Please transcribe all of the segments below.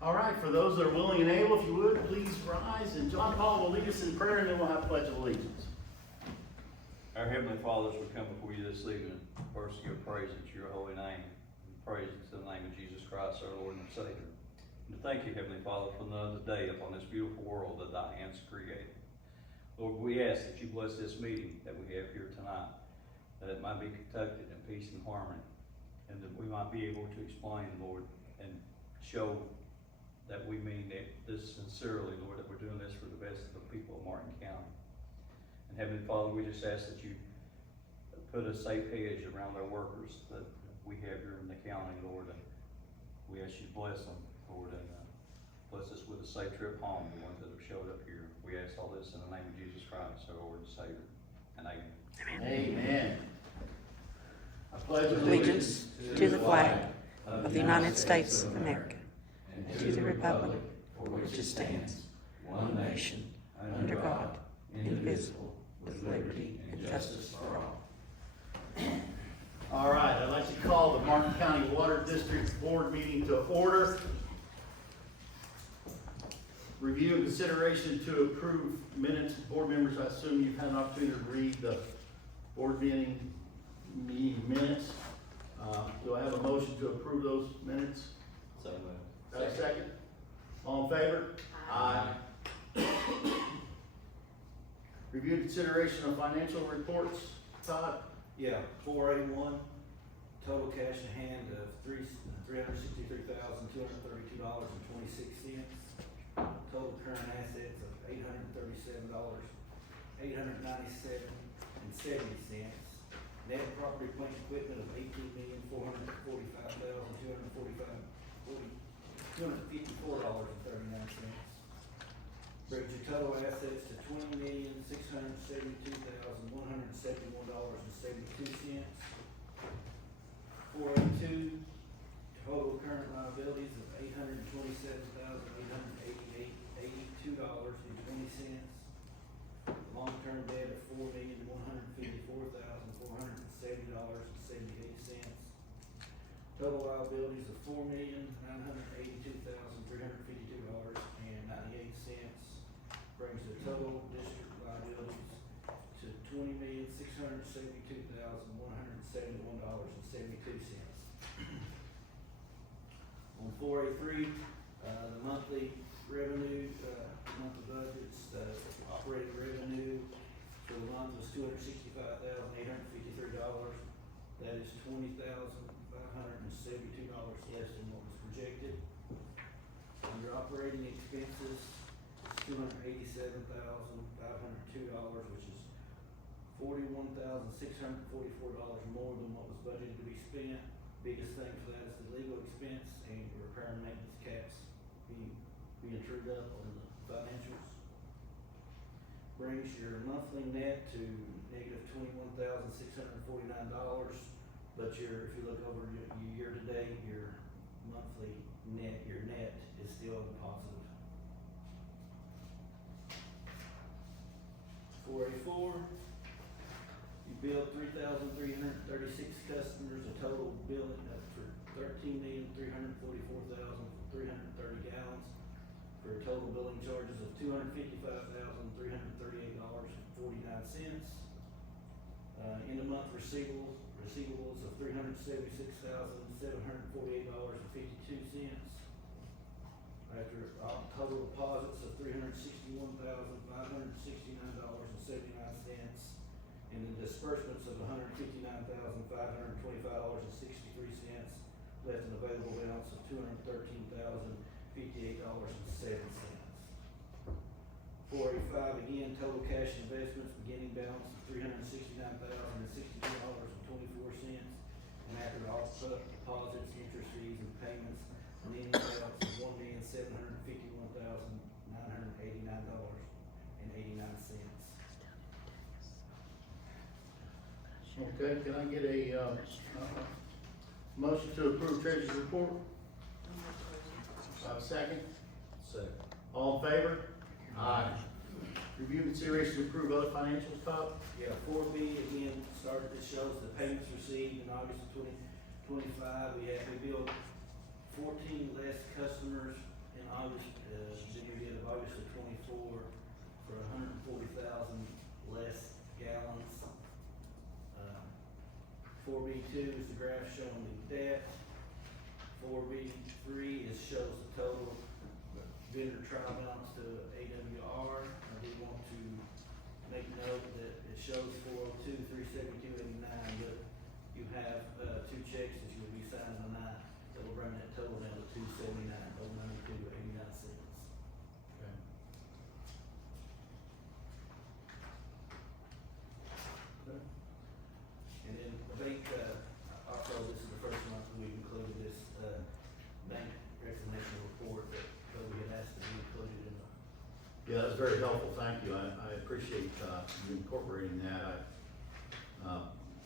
All right, for those that are willing and able, if you would, please rise, and John Paul will lead us in prayer, and then we'll have Pledge of Allegiance. Our Heavenly Father, as we come before you this evening, first to give praise to your holy name, and praise to the name of Jesus Christ, our Lord and Savior. And to thank you, Heavenly Father, for another day upon this beautiful world that thy hands created. Lord, we ask that you bless this meeting that we have here tonight, that it might be conducted in peace and harmony, and that we might be able to explain, Lord, and show that we mean this sincerely, Lord, that we're doing this for the best of the people of Martin County. And Heavenly Father, we just ask that you put a safe hedge around our workers that we have here in the county, Lord, and we ask you to bless them, Lord, and bless us with a safe trip home, the ones that have showed up here. We ask all this in the name of Jesus Christ, our Lord and Savior, and amen. Amen. I pledge Allegiance to the flag of the United States of America and to the republic for which it stands, one nation, under God, indivisible, with liberty and justice for all. All right, I'd like to call the Martin County Water District Board meeting to order. Review and consideration to approve minutes. Board members, I assume you've had an opportunity to read the board meeting minutes. Do I have a motion to approve those minutes? So moved. Got a second? All in favor? Aye. Review and consideration of financial reports. Todd? Yeah, 481, total cash in hand of $363,232.26. Total current assets of $837,897.70. Net property, plant, and equipment of $18,445,254.39. Brings your total assets to $20,672,171.72. 482, total current liabilities of $827,888.82.20. Long-term debt of $4,154,470.78. Total liabilities of $4,982,352.98. Brings the total district liabilities to $20,672,171.72. On 483, the monthly revenue, monthly budgets, operating revenue for the month was $265,853. That is $20,572 less than what was projected. Under operating expenses, $287,502, which is $41,644 more than what was budgeted to be spent. Biggest thing for that is the legal expense and repair and maintenance caps being trued up on the financials. Brings your monthly net to negative $21,649, but if you look over your year to date, your monthly net, your net is still positive. 484, you billed 3,336 customers, a total billing for 13,344,330 gallons, for total billing charges of $255,338.49. End of month receivables of $376,748.52. After total deposits of $361,569.79, and the disbursements of $159,525.63, left an available balance of $213,058.07. 485, again, total cash investments, beginning balance of $369,062.24, and after all deposits, interest fees, and payments, an ending balance of $1,751,989.89. Okay, can I get a, motion to approve treasurer's report? Second? Second. All in favor? Aye. Review consideration to approve other financials, Todd? Yeah, 4B again started, this shows the payments received in August of 2025. We billed 14 less customers in August, then we did August of '24 for 140,000 less gallons. 4B2 is the graph showing the debt. 4B3 shows the total vendor trial balance to AWR. I do want to make note that it shows 402, 372.89, but you have, two checks that you'll be signing tonight that will bring that total down to 279,092.89 cents. Okay. Okay. And then the bank, also, this is the first month we've included this, bank recommendation report that we had asked to be included in the. Yeah, that's very helpful, thank you, I appreciate, you incorporating that,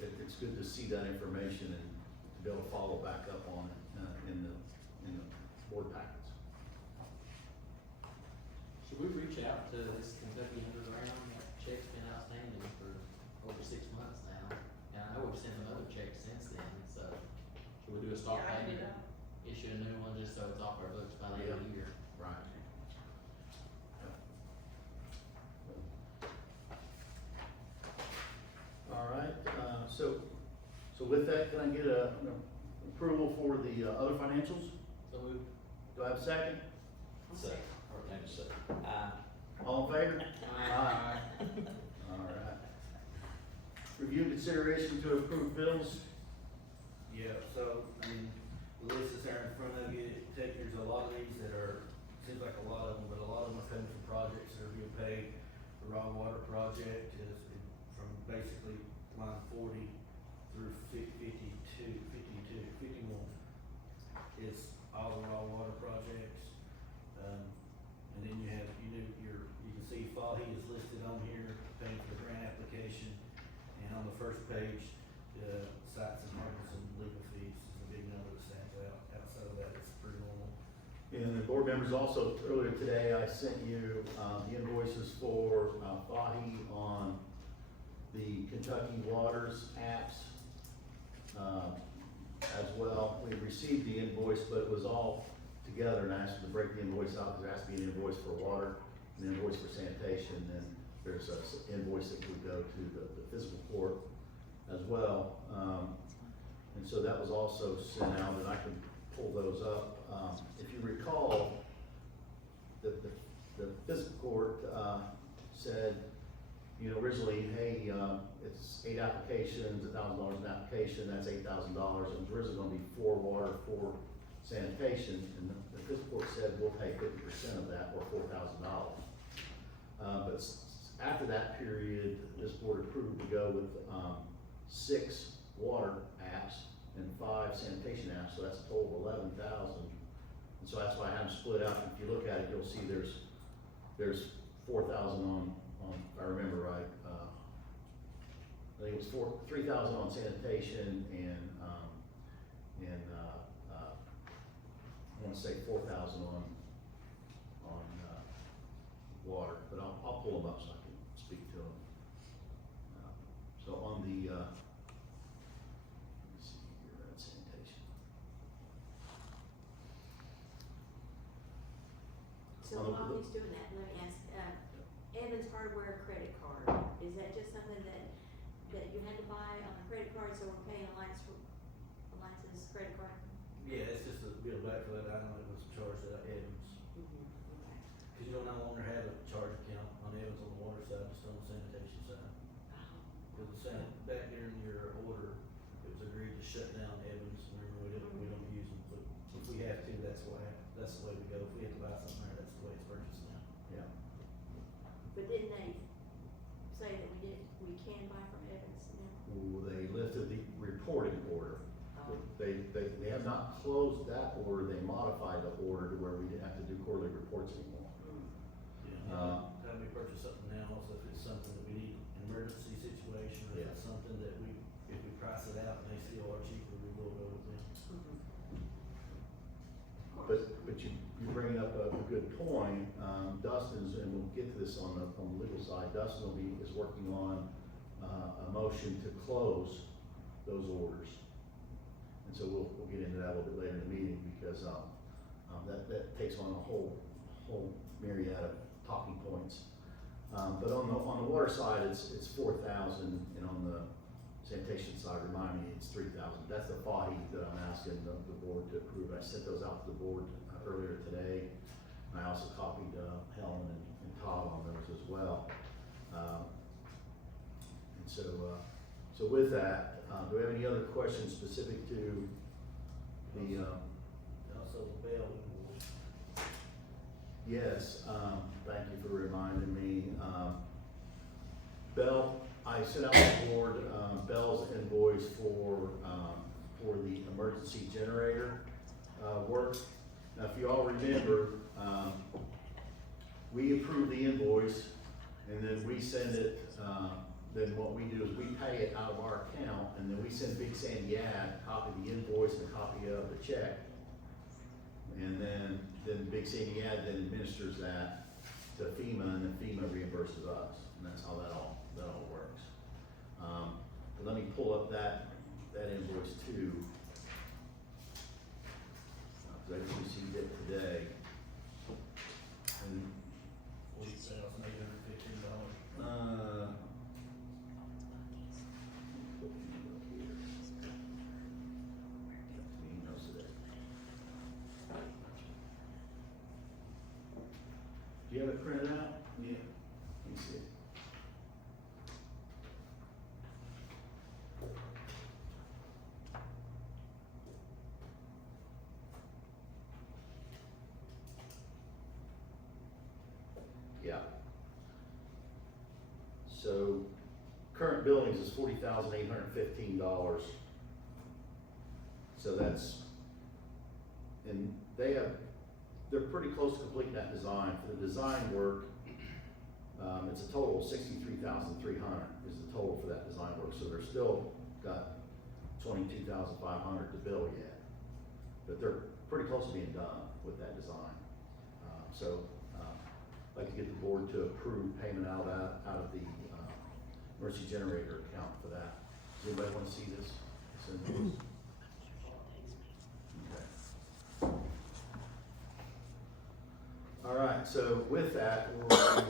it's good to see that information and to be able to follow back up on it, in the board packets. Should we reach out to this Kentucky Underground? That check's been outstanding for over 6 months now, and I know we've sent another check since then, so should we do a stop Yeah, I can do payment? Issue a new one just so it's off our books by the end of the year? Right. All right, so with that, can I get an approval for the other financials? So we, Do I have a second? second, or maybe second. All in favor? Aye. All right. Review and consideration to approve bills. Yeah, so, I mean, the list is there in front of you, there's a lot of these that are, seems like a lot of them, but a lot of them are coming from projects that are being paid. The raw water project is from basically line 40 through 51 is all the raw water projects. And then you have, you can see Fahy is listed on here, paying for the grant application. And on the first page, sites and harbors and legal fees is a big number to stand out. Outside of that, it's pretty normal. And the board members also, earlier today, I sent you, the invoices for, Fahy on the Kentucky Waters apps. As well, we received the invoice, but it was all together, and I asked them to break the invoice out, because there has to be an invoice for water, an invoice for sanitation, and there's an invoice that would go to the physical court as well. And so that was also sent out, and I can pull those up. If you recall, the physical court, said, you know, originally, hey, it's 8 applications, $1,000 an application, that's $8,000. It was originally gonna be 4 water, 4 sanitation, and the fiscal court said, we'll pay 50% of that, or $4,000. But after that period, this board approved to go with, 6 water apps and 5 sanitation apps, so that's a total of 11,000. And so that's why I have them split out. If you look at it, you'll see there's 4,000 on, if I remember right, I think it was 3,000 on sanitation and I wanna say 4,000 on water, but I'll pull them up so I can speak to them. So on the, let me see here, that's sanitation. So while he's doing that, let me ask, Evans Hardware credit card, is that just something that you had to buy on a credit card, so we're paying a license credit card? Yeah, it's just a bill back for that item that was charged at Evans. Okay. Cause you don't no longer have a charge account on Evans on the water side, just on the sanitation side. Cause back during your order, it was agreed to shut down Evans, remember, we don't use them, but if we have to, that's the way we go. If we have to buy something there, that's the way it's purchased now. Yeah. But didn't they say that we can buy from Evans now? Ooh, they lifted the reporting order. Oh. They have not closed that order, they modified the order to where we didn't have to do quarterly reports anymore. Yeah, how we purchase something now, also if it's something that we need, an emergency situation, or if it's something that if we price it out and they still are cheaper, we will go with them. But you bring up a good point, Dustin's, and we'll get to this on the legal side, Dustin is working on, a motion to close those orders. And so we'll get into that a little bit later in the meeting, because, that takes on a whole myriad of talking points. But on the water side, it's 4,000, and on the sanitation side, remind me, it's 3,000. That's the FAHI that I'm asking the board to approve. I sent those out to the board earlier today. And I also copied Helen and Todd on those as well. And so with that, do we have any other questions specific to the, Also, the bell invoice. yes, thank you for reminding me. Bell, I sent out to the board, Bell's invoice for the emergency generator, work. Now, if you all remember, we approve the invoice, and then we send it, then what we do is we pay it out of our account, and then we send Big Sandy Ad a copy of the invoice and a copy of the check. And then Big Sandy Ad then administers that to FEMA, and then FEMA reimburses us, and that's how that all works. But let me pull up that invoice too. 'Cause I just received it today. And, $40,815. do you have it printed out? Yeah. Let me see it. Yeah. So, current billings is $40,815. So that's, and they're pretty close to completing that design. For the design work, it's a total of $63,300 is the total for that design work. So they're still got $22,500 to bill yet. But they're pretty close to being done with that design. I'd like to get the board to approve payment out of the emergency generator account for that. Does anybody want to see this? Okay. All right, so with that, we're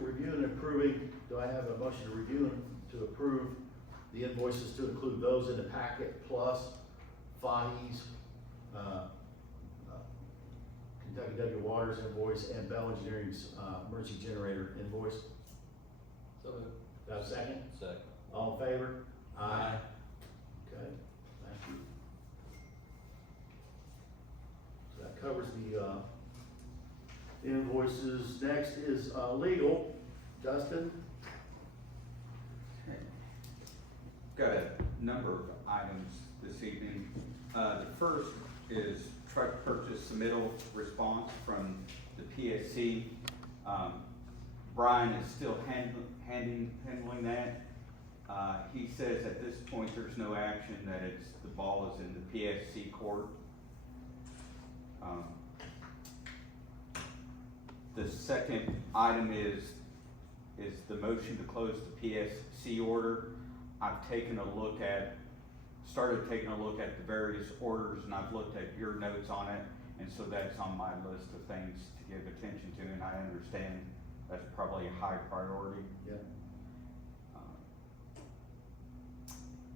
reviewing and approving. Do I have a motion to review and to approve the invoices to include those in the packet plus FAHI's, Kentucky W Waters invoice and Bell Engineering's emergency generator invoice? So moved. Do I have a second? Second. All in favor? Aye. Okay, thank you. So that covers the invoices. Next is legal. Dustin? Got a number of items this evening. The first is truck purchase submittal response from the PSC. Brian is still handling that. He says at this point there's no action, that the ball is in the PSC court. The second item is the motion to close the PSC order. I've started taking a look at the various orders, and I've looked at your notes on it, and so that's on my list of things to give attention to, and I understand that's probably a high priority. Yeah.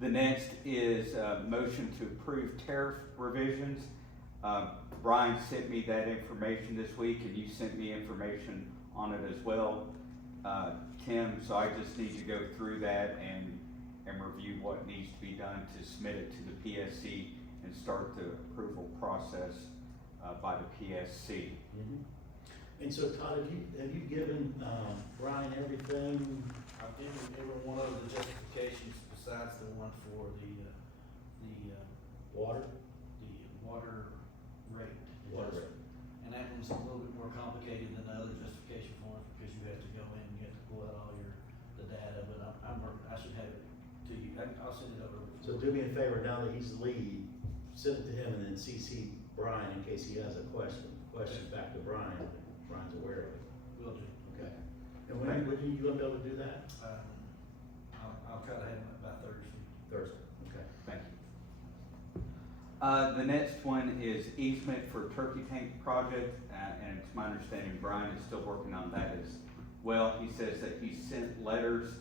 The next is a motion to approve tariff revisions. Brian sent me that information this week, and you sent me information on it as well, Tim, so I just need to go through that and review what needs to be done to submit it to the PSC and start the approval process by the PSC. Mm-hmm. And so Todd, have you given Brian everything? I've given every one of the justifications besides the one for the Water? water rate. Water rate. And that one's a little bit more complicated than the other justification forms, because you have to go in and you have to pull out all the data, but I should have it to you. I'll send it over. So do me a favor, now that he's the lead, send it to him and then CC Brian in case he has a question. Questions back to Brian, Brian's aware of it. Will do. Okay. And when you gonna be able to do that? I'll try to have it by Thursday. Thursday, okay. Thank you. The next one is easement for turkey tank project, and it's my understanding Brian is still working on that as well. He says that he sent letters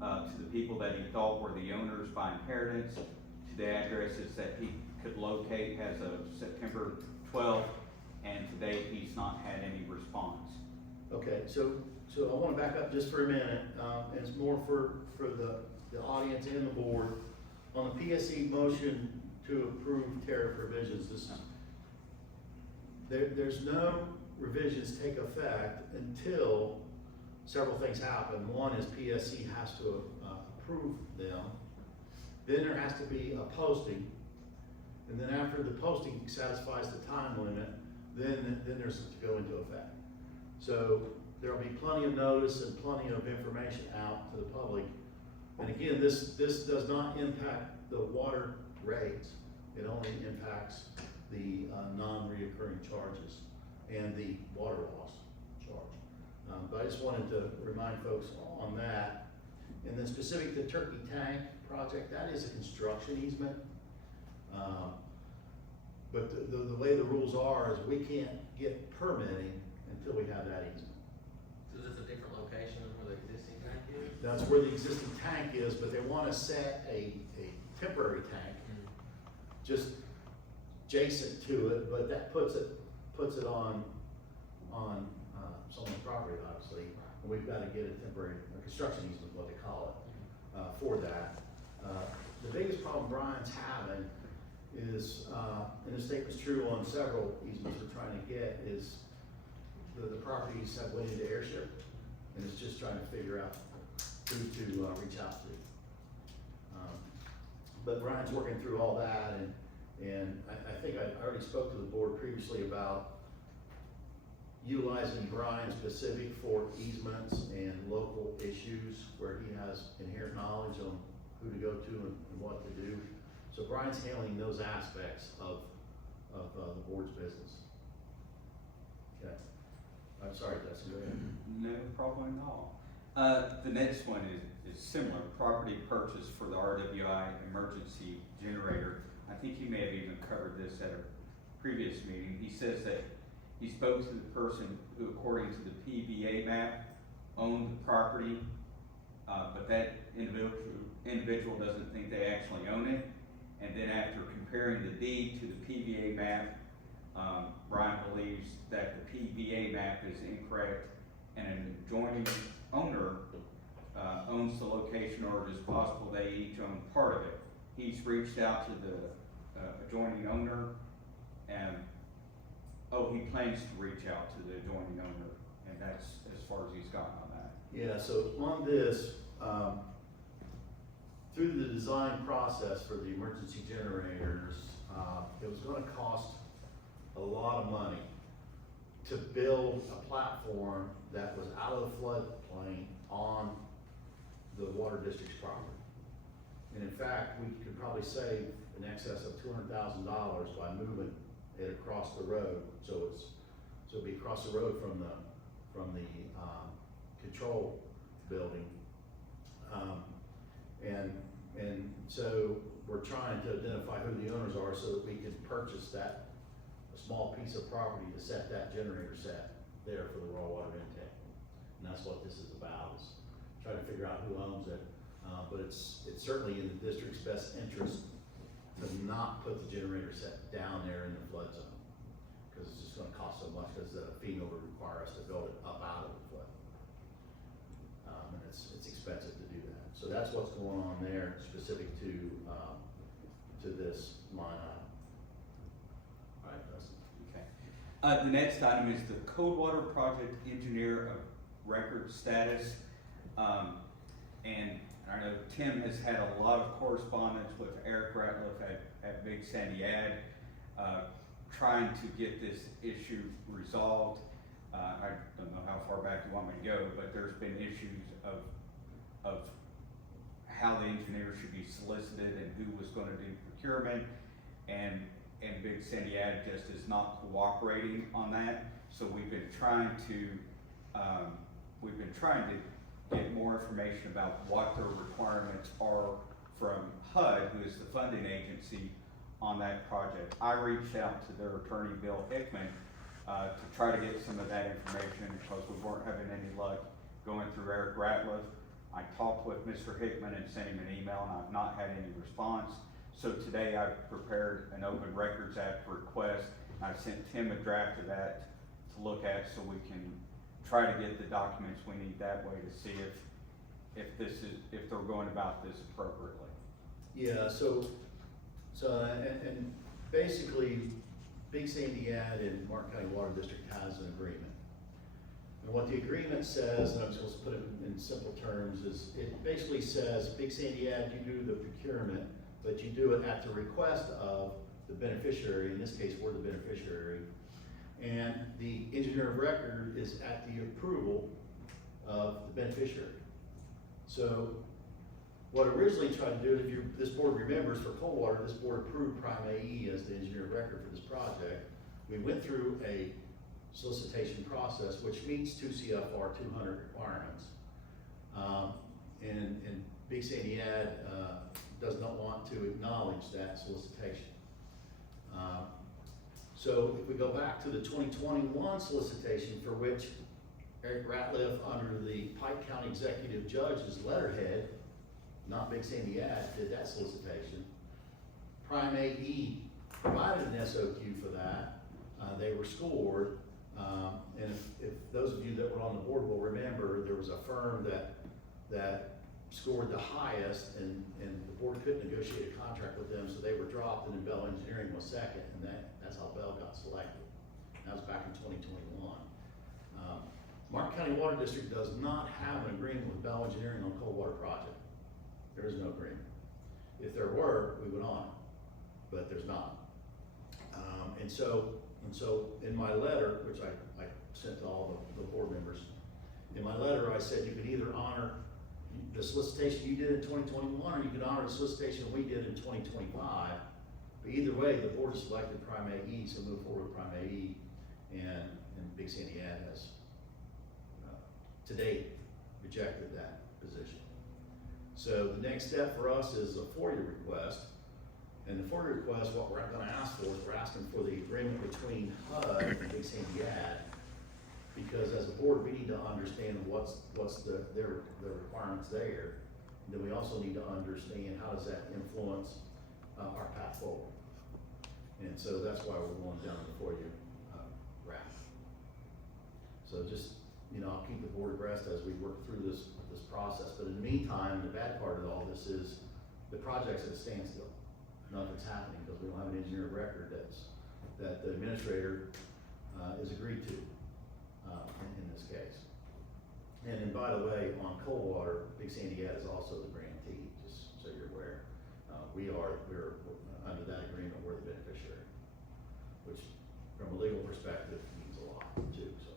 to the people that he thought were the owners by inheritance to the addresses that he could locate as of September 12th, and to date, he's not had any response. Okay, so I wanna back up just for a minute, and it's more for the audience and the board. On the PSE motion to approve tariff revisions, there's no revisions take effect until several things happen. One is PSE has to approve them. Then there has to be a posting. And then after the posting satisfies the time limit, then there's to go into effect. So there'll be plenty of notice and plenty of information out to the public. And again, this does not impact the water rates. It only impacts the non-reoccurring charges and the water loss charge. But I just wanted to remind folks on that. And then specific to Turkey Tank project, that is a construction easement. But the way the rules are is we can't get permitting until we have that easement. So is this a different location than where the existing tank is? That's where the existing tank is, but they wanna set a temporary tank just adjacent to it, but that puts it on someone's property, obviously. And we've gotta get a temporary, a construction easement, what they call it, for that. The biggest problem Brian's having is, and this statement's true on several easements we're trying to get, is the properties have went into airship, and it's just trying to figure out who to reach out to. But Brian's working through all that, and I think I already spoke to the board previously about utilizing Brian specific for easements and local issues where he has inherent knowledge on who to go to and what to do. So Brian's handling those aspects of the board's business. Okay. I'm sorry, Dustin, go ahead. No problem at all. The next one is similar, property purchase for the RWI emergency generator. I think you may have even covered this at a previous meeting. He says that he spoke to the person who, according to the PVA map, owned the property, but that individual doesn't think they actually own it. And then after comparing the deed to the PVA map, Brian believes that the PVA map is incorrect and an adjoining owner owns the location, or it is possible they each own part of it. He's reached out to the adjoining owner, and he plans to reach out to the adjoining owner, and that's as far as he's gotten on that. Yeah, so on this, through the design process for the emergency generators, it was gonna cost a lot of money to build a platform that was out of the floodplain on the water district's property. And in fact, we could probably save in excess of $200,000 by moving it across the road. So it'd be across the road from the control building. And so we're trying to identify who the owners are so that we can purchase a small piece of property to set that generator set there for the raw water intake. And that's what this is about, is trying to figure out who owns it. But it's certainly in the district's best interest to not put the generator set down there in the flood zone, because it's just gonna cost so much, because the FEMA would require us to build it up out of the flood. And it's expensive to do that. So that's what's going on there, specific to this line item. All right, Dustin. Okay. The next item is the Cold Water Project Engineer of Record status. And I know Tim has had a lot of correspondence with Eric Ratliff at Big Sandy Ad, trying to get this issue resolved. I don't know how far back you want me to go, but there's been issues of how the engineer should be solicited and who was gonna do procurement, and Big Sandy Ad just is not cooperating on that. So we've been trying to get more information about what their requirements are from HUD, who is the funding agency, on that project. I reached out to their attorney, Bill Hickman, to try to get some of that information because we weren't having any luck going through Eric Ratliff. I talked with Mr. Hickman and sent him an email, and I've not had any response. So today I've prepared an Open Records Act request. I sent Tim a draft of that to look at so we can try to get the documents we need that way to see if they're going about this appropriately. Yeah, so, and basically, Big Sandy Ad and Martin County Water District has an agreement. And what the agreement says, and I'm supposed to put it in simple terms, is it basically says, Big Sandy Ad, you do the procurement, but you do it at the request of the beneficiary. In this case, we're the beneficiary. And the engineer of record is at the approval of the beneficiary. So what originally tried to do, if this board remembers, for Coldwater, this board approved Prime AE as the engineer of record for this project. We went through a solicitation process, which meets 2 CFR 200 requirements. And Big Sandy Ad does not want to acknowledge that solicitation. So if we go back to the 2021 solicitation, for which Eric Ratliff, under the Pike County Executive Judge's letterhead, not Big Sandy Ad, did that solicitation. Prime AE provided an SOQ for that. They were scored. And if those of you that were on the board will remember, there was a firm that scored the highest, and the board couldn't negotiate a contract with them, so they were dropped, and then Bell Engineering was second, and that's how Bell got selected. That was back in 2021. Martin County Water District does not have an agreement with Bell Engineering on the Coldwater project. There is no agreement. If there were, we would honor, but there's not. And so in my letter, which I sent to all the board members, in my letter I said you could either honor the solicitation you did in 2021, or you could honor the solicitation we did in 2025. But either way, the board selected Prime AE, so move forward with Prime AE, and Big Sandy Ad has, to date, rejected that position. So the next step for us is a FOIA request. And the FOIA request, what we're gonna ask for is we're asking for the agreement between HUD and Big Sandy Ad, because as a board, we need to understand what's their requirements there. And then we also need to understand how does that influence our path forward. And so that's why we're going down the FOIA route. So just, I'll keep the board abreast as we work through this process. But in the meantime, the bad part of all this is the project's at a standstill. Nothing's happening because we don't have an engineer of record that the administrator is agreed to in this case. And then, by the way, on Coldwater, Big Sandy Ad is also the grantee, just so you're aware. We're under that agreement, we're the beneficiary, which from a legal perspective means a lot too. So,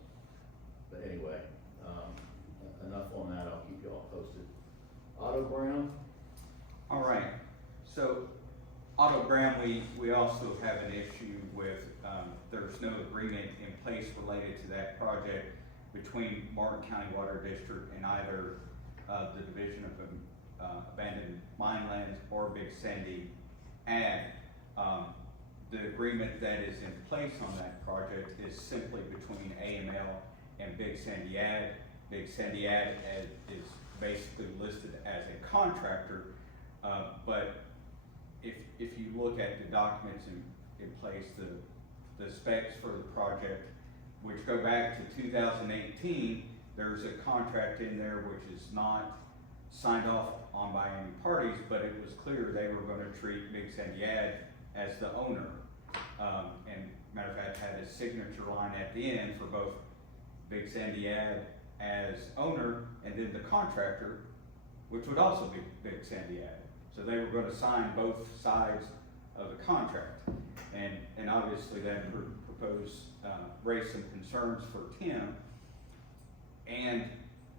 but anyway, enough on that. I'll keep you all posted. Otto Brown. All right, so Otto Brown, we also have an issue with, there's no agreement in place related to that project between Martin County Water District and either the Division of Abandoned Mine Lands or Big Sandy Ad. The agreement that is in place on that project is simply between AML and Big Sandy Ad. Big Sandy Ad is basically listed as a contractor, but if you look at the documents in place, the specs for the project, which go back to 2018, there's a contract in there which is not signed off on by any parties, but it was clear they were going to treat Big Sandy Ad as the owner. And matter of fact, had a signature line at the end for both Big Sandy Ad as owner and then the contractor, which would also be Big Sandy Ad. So they were going to sign both sides of the contract. And obviously that raised some concerns for Tim. And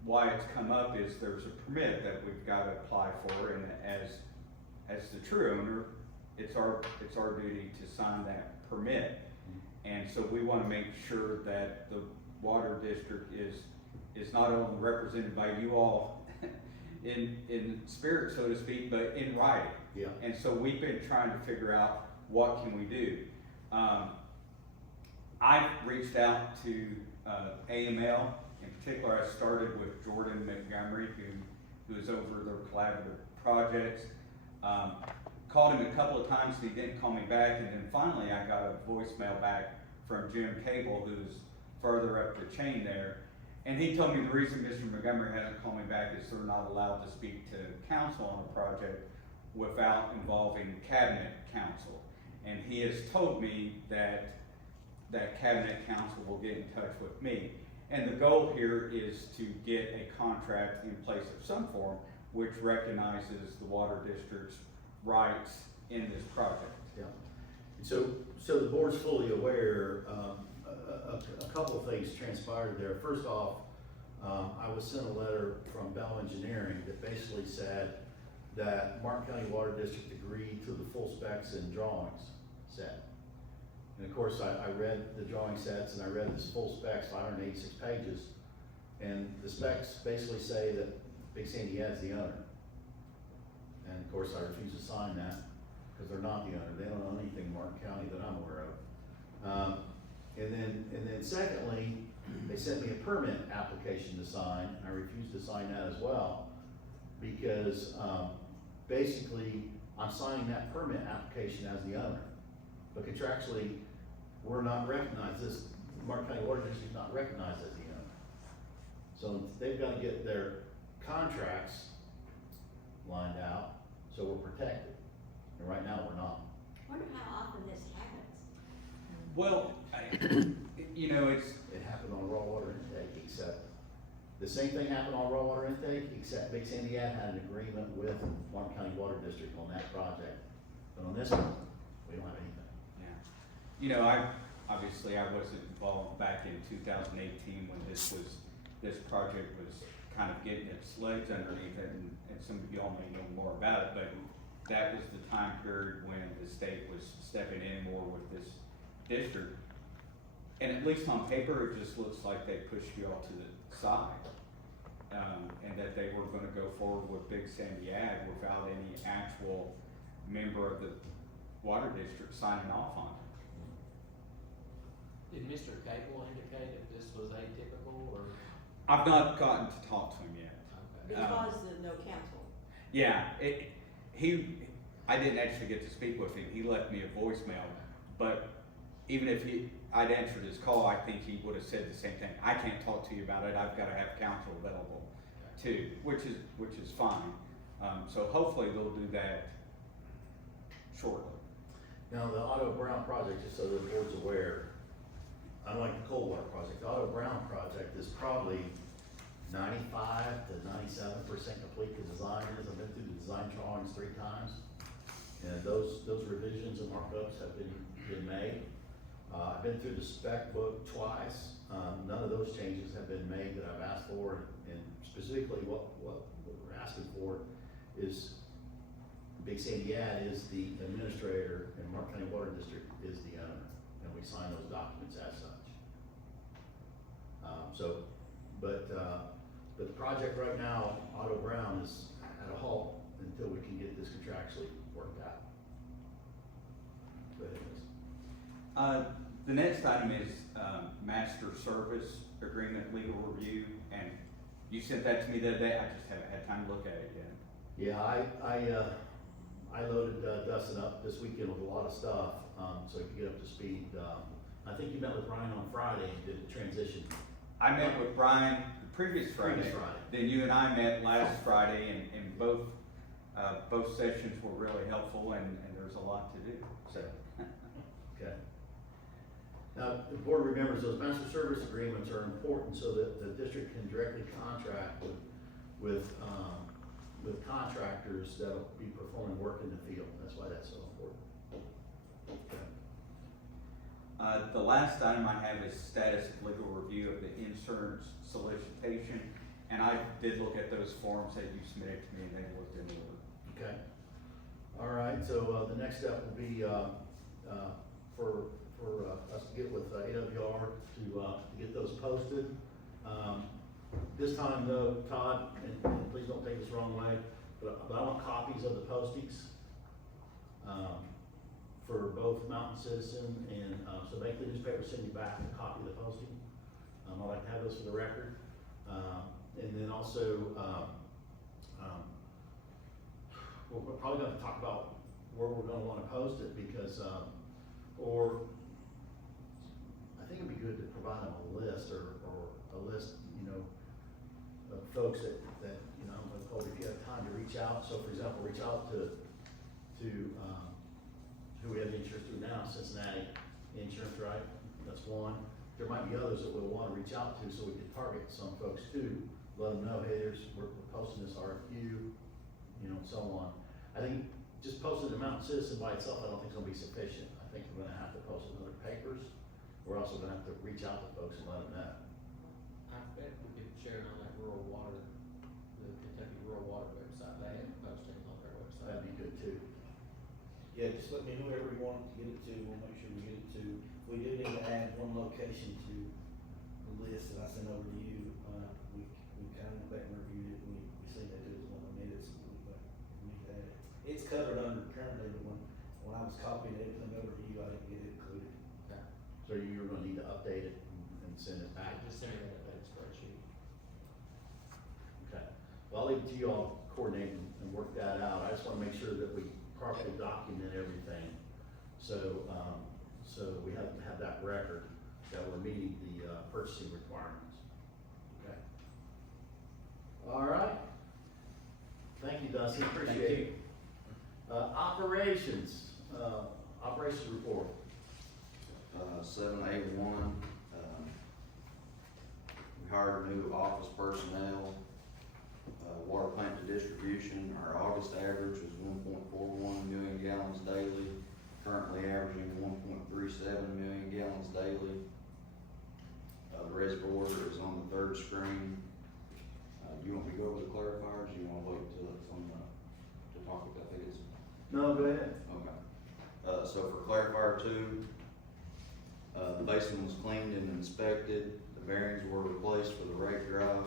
why it's come up is there's a permit that we've got to apply for, and as the true owner, it's our duty to sign that permit. And so we want to make sure that the water district is not only represented by you all in spirit, so to speak, but in writing. Yeah. And so we've been trying to figure out what can we do? I've reached out to AML. In particular, I started with Jordan Montgomery, who is over their collaborative projects. Called him a couple of times and he didn't call me back, and then finally I got a voicemail back from Jim Cable, who's further up the chain there. And he told me the reason Mr. Montgomery hasn't called me back is they're not allowed to speak to council on a project without involving cabinet council. And he has told me that cabinet council will get in touch with me. And the goal here is to get a contract in place of some form which recognizes the water district's rights in this project. Yeah. So the board's fully aware, a couple of things transpired there. First off, I was sent a letter from Bell Engineering that basically said that Martin County Water District agreed to the full specs and drawings set. And of course, I read the drawing sets and I read this full specs, 586 pages. And the specs basically say that Big Sandy is the owner. And of course, I refuse to sign that because they're not the owner. They don't own anything in Martin County that I'm aware of. And then secondly, they sent me a permit application to sign, and I refused to sign that as well because basically I'm signing that permit application as the owner. But contractually, we're not recognized, this Martin County Water District is not recognized as the owner. So they've got to get their contracts lined out so we're protected. And right now, we're not. I wonder how often this happens. Well, you know, It happened on raw water intake, except, the same thing happened on raw water intake, except Big Sandy had an agreement with Martin County Water District on that project. But on this one, we don't have anything. yeah. You know, I wasn't involved back in 2018 when this project was kind of getting its legs underneath it, and some of y'all may know more about it, but that was the time period when the state was stepping in more with this district. And at least on paper, it just looks like they pushed you all to the side. And that they were gonna go forward with Big Sandy Ag without any actual member of the water district signing off on it. Did Mr. Cable indicate if this was atypical or? I've not gotten to talk to him yet. Okay. Because of no council. Yeah, I didn't actually get to speak with him. He left me a voicemail, but even if I'd answered his call, I think he would have said the same thing. I can't talk to you about it. I've got to have counsel available too, which is fine. So hopefully they'll do that shortly. Now, the Otto Brown project, just so the board's aware, unlike the Coldwater project, the Otto Brown project is probably 95 to 97% complete. The design is, I've been through the design drawings 3 times. And those revisions and markups have been made. I've been through the spec book twice. None of those changes have been made that I've asked for, and specifically what we're asking for is Big Sandy Ad is the administrator and Martin County Water District is the owner, and we sign those documents as such. But the project right now, Otto Brown, is at a halt until we can get this contractually worked out. But anyways. The next item is master service agreement legal review, and you sent that to me the other day. I just haven't had time to look at it yet. Yeah, I loaded Dustin up this weekend with a lot of stuff, so he could get up to speed. I think you met with Brian on Friday and did the transition. I met with Brian the previous Friday. Then you and I met last Friday, and both sessions were really helpful, and there's a lot to do, so. Okay. Now, the board remembers those master service agreements are important so that the district can directly contract with contractors that'll be performing work in the field. That's why that's so important. Okay. The last item I have is status of legal review of the insurance solicitation, and I did look at those forms that you submitted to me, and they looked in order. Okay. All right, so the next step will be for us to get with AWR to get those posted. This time though, Todd, and please don't take this the wrong way, but I want copies of the postings for both Mountain Citizen and, so make the newspaper send you back a copy of the posting. I'd like to have those for the record. And then also, we're probably gonna talk about where we're gonna wanna post it because, or I think it'd be good to provide them a list or a list, of folks that, you know, if you have time to reach out. So for example, reach out to who we have insurance through now, Cincinnati Insurance, right? That's one. There might be others that we'll wanna reach out to so we can target some folks too. Let them know, hey, we're posting this RFQ, so on. I think just posting the Mountain Citizen by itself, I don't think is gonna be sufficient. I think we're gonna have to post it in other papers. We're also gonna have to reach out to folks and let them know. I bet we could share it on that rural water, the Kentucky Rural Water website, they have postings on their website. That'd be good too. Yeah, just let me know whoever you want to get it to, we'll make sure we get it to. We do need to add one location to the list that I sent over to you. We kind of went back and reviewed it, we seen that it was one of the minutes, we need to add it. It's covered under currently, but when I was copying everything over to you, I didn't get it included. Okay. So you're gonna need to update it and send it back. Just send me that updated spreadsheet. Okay. Well, I'll leave it to you all to coordinate and work that out. I just wanna make sure that we properly document everything. So, so we have that record that we're meeting the, purchasing requirements. Okay. All right. Thank you, Dusty, appreciate it. Operations report. 781, we hired new office personnel, water plant to distribution. Our August average was 1.41 million gallons daily, currently averaging 1.37 million gallons daily. The reservoir is on the third screen. You want me to go over the clarifiers, or you want to wait till it's on to talk about these? No, go ahead. Okay. So for clarifier 2, the basin was cleaned and inspected. The bearings were replaced for the rake drive.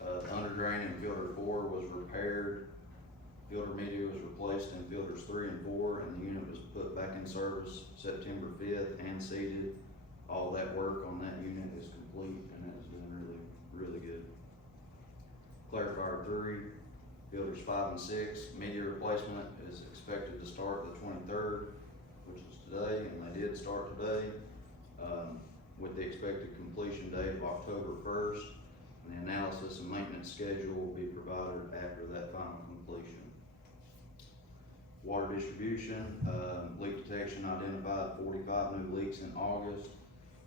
The under drain in filter 4 was repaired. Filter media was replaced in filters 3 and 4, and the unit was put back in service September 5th and seated. All that work on that unit is complete, and it has been really, really good. Clarifier 3, filters 5 and 6, media replacement is expected to start the 23rd, which is today, and they did start today, with the expected completion date of October 1st, and the analysis and maintenance schedule will be provided after that final completion. Water distribution, leak detection identified 45 new leaks in August.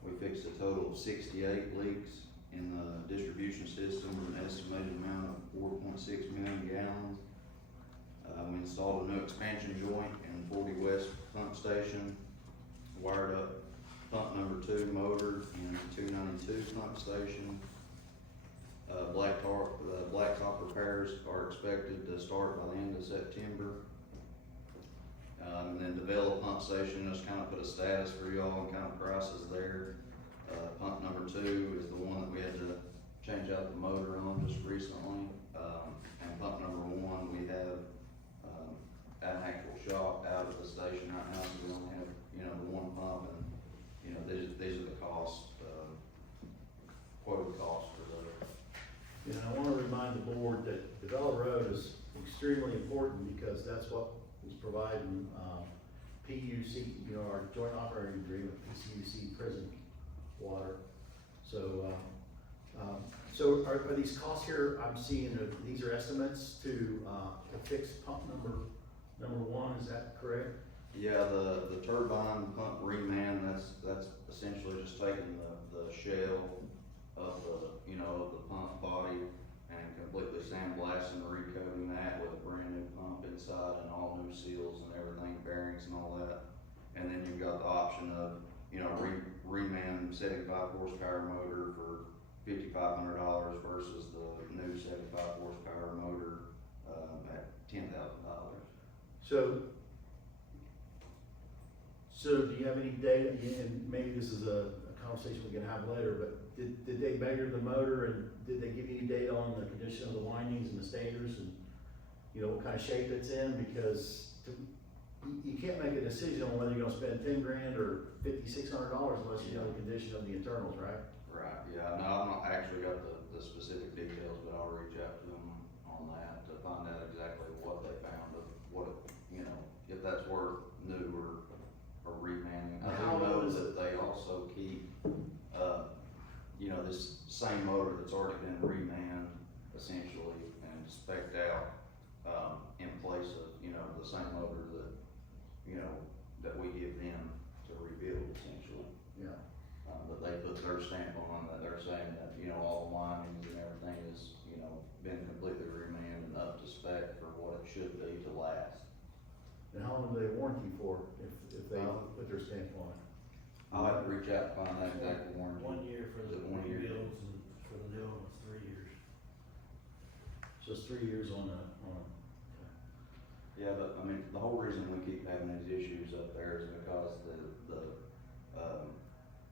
We fixed a total of 68 leaks in the distribution system with an estimated amount of 4.6 million gallons. We installed a new expansion joint in 40 West pump station, wired up pump number 2 motor in 292 pump station. Blacktop repairs are expected to start by the end of September. And then develop pump station, just kind of put a status for y'all and kind of prices there. Pump number 2 is the one that we had to change out the motor on just recently. And pump number 1, we have an actual shop out of the station right now, so we only have, the one pump, and, these are the costs, quoted costs for those. I want to remind the board that Develop Road is extremely important because that's what is providing, PUC, our joint operating agreement, PCUC prison water. So, so are these costs here, I'm seeing, these are estimates to fix pump number 1, is that correct? Yeah, the turbine pump reman, that's essentially just taking the shell of the pump body and completely sandblasting and recoating that with a brand new pump inside and all new seals and everything, bearings and all that. And then you've got the option of, reman 75 horsepower motor for $5,500 versus the new 75 horsepower motor at $10,000. So do you have any data, and maybe this is a conversation we can have later, but did they measure the motor and did they give you any data on the condition of the windings and the stators and, what kind of shape it's in? Because you can't make a decision on whether you're gonna spend 10 grand or $5,600 unless you know the condition of the internals, right? Right, yeah, no, I've not actually got the specific details, but I'll reach out to them on that to find out exactly what they found of what, you know, if that's worth new or remanning. I How do know old is that they also keep, you know, this same motor that's already been remanned essentially and spec'd out, in place of, you know, the same motor that, you know, that we give them to rebuild essentially. Yeah. But they put their stamp on that, they're saying that, you know, all the windings and everything is, you know, been completely remanned and up to spec for what it should be to last. And how long do they warranty for if they put their stamp on it? I'll have to reach out to find out exactly warranty. 1 year for Is the it 1 year? rebuilds, and for the new one, it's 3 years. So it's 3 years on a. Yeah, but I mean, the whole reason we keep having these issues up there is because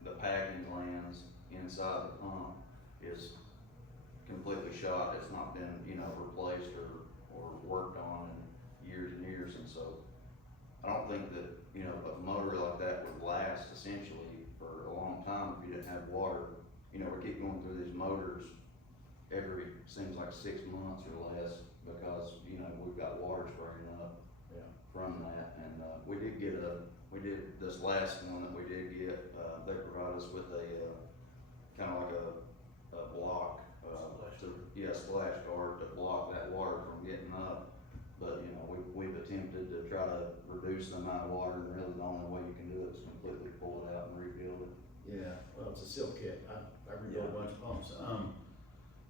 the packing glands inside the pump is completely shot. It's not been, you know, replaced or worked on in years and years, and so I don't think that, you know, a motor like that would last essentially for a long time if you didn't have water. You know, we keep going through these motors every, seems like 6 months or less, because, you know, we've got water spraying up from that, and, we did this last one that we did get, they provided us with a, kinda like a block, splash guard to block that water from getting up. But, you know, we've attempted to try to reduce the amount of water, and really the only way you can do it is completely pull it out and rebuild it. Yeah, well, it's a seal kit. I rebuilt a bunch of pumps.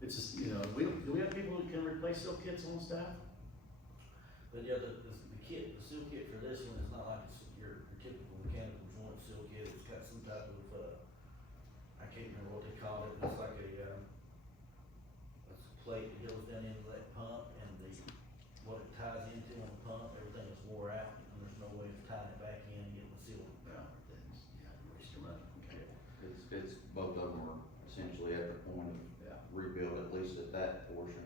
It's just, you know, do we have people who can replace seal kits on staff? But yeah, the seal kit for this one is not like it's your typical mechanical joint seal kit. It's got some type of, I can't remember what they call it, but it's like it's a plate that goes down into that pump, and what it ties into on the pump, everything is wore out, and there's no way of tying it back in and getting the seal. Yeah, you waste your money. Okay. It's, both of them are essentially at the point Yeah. of rebuild, at least at that portion.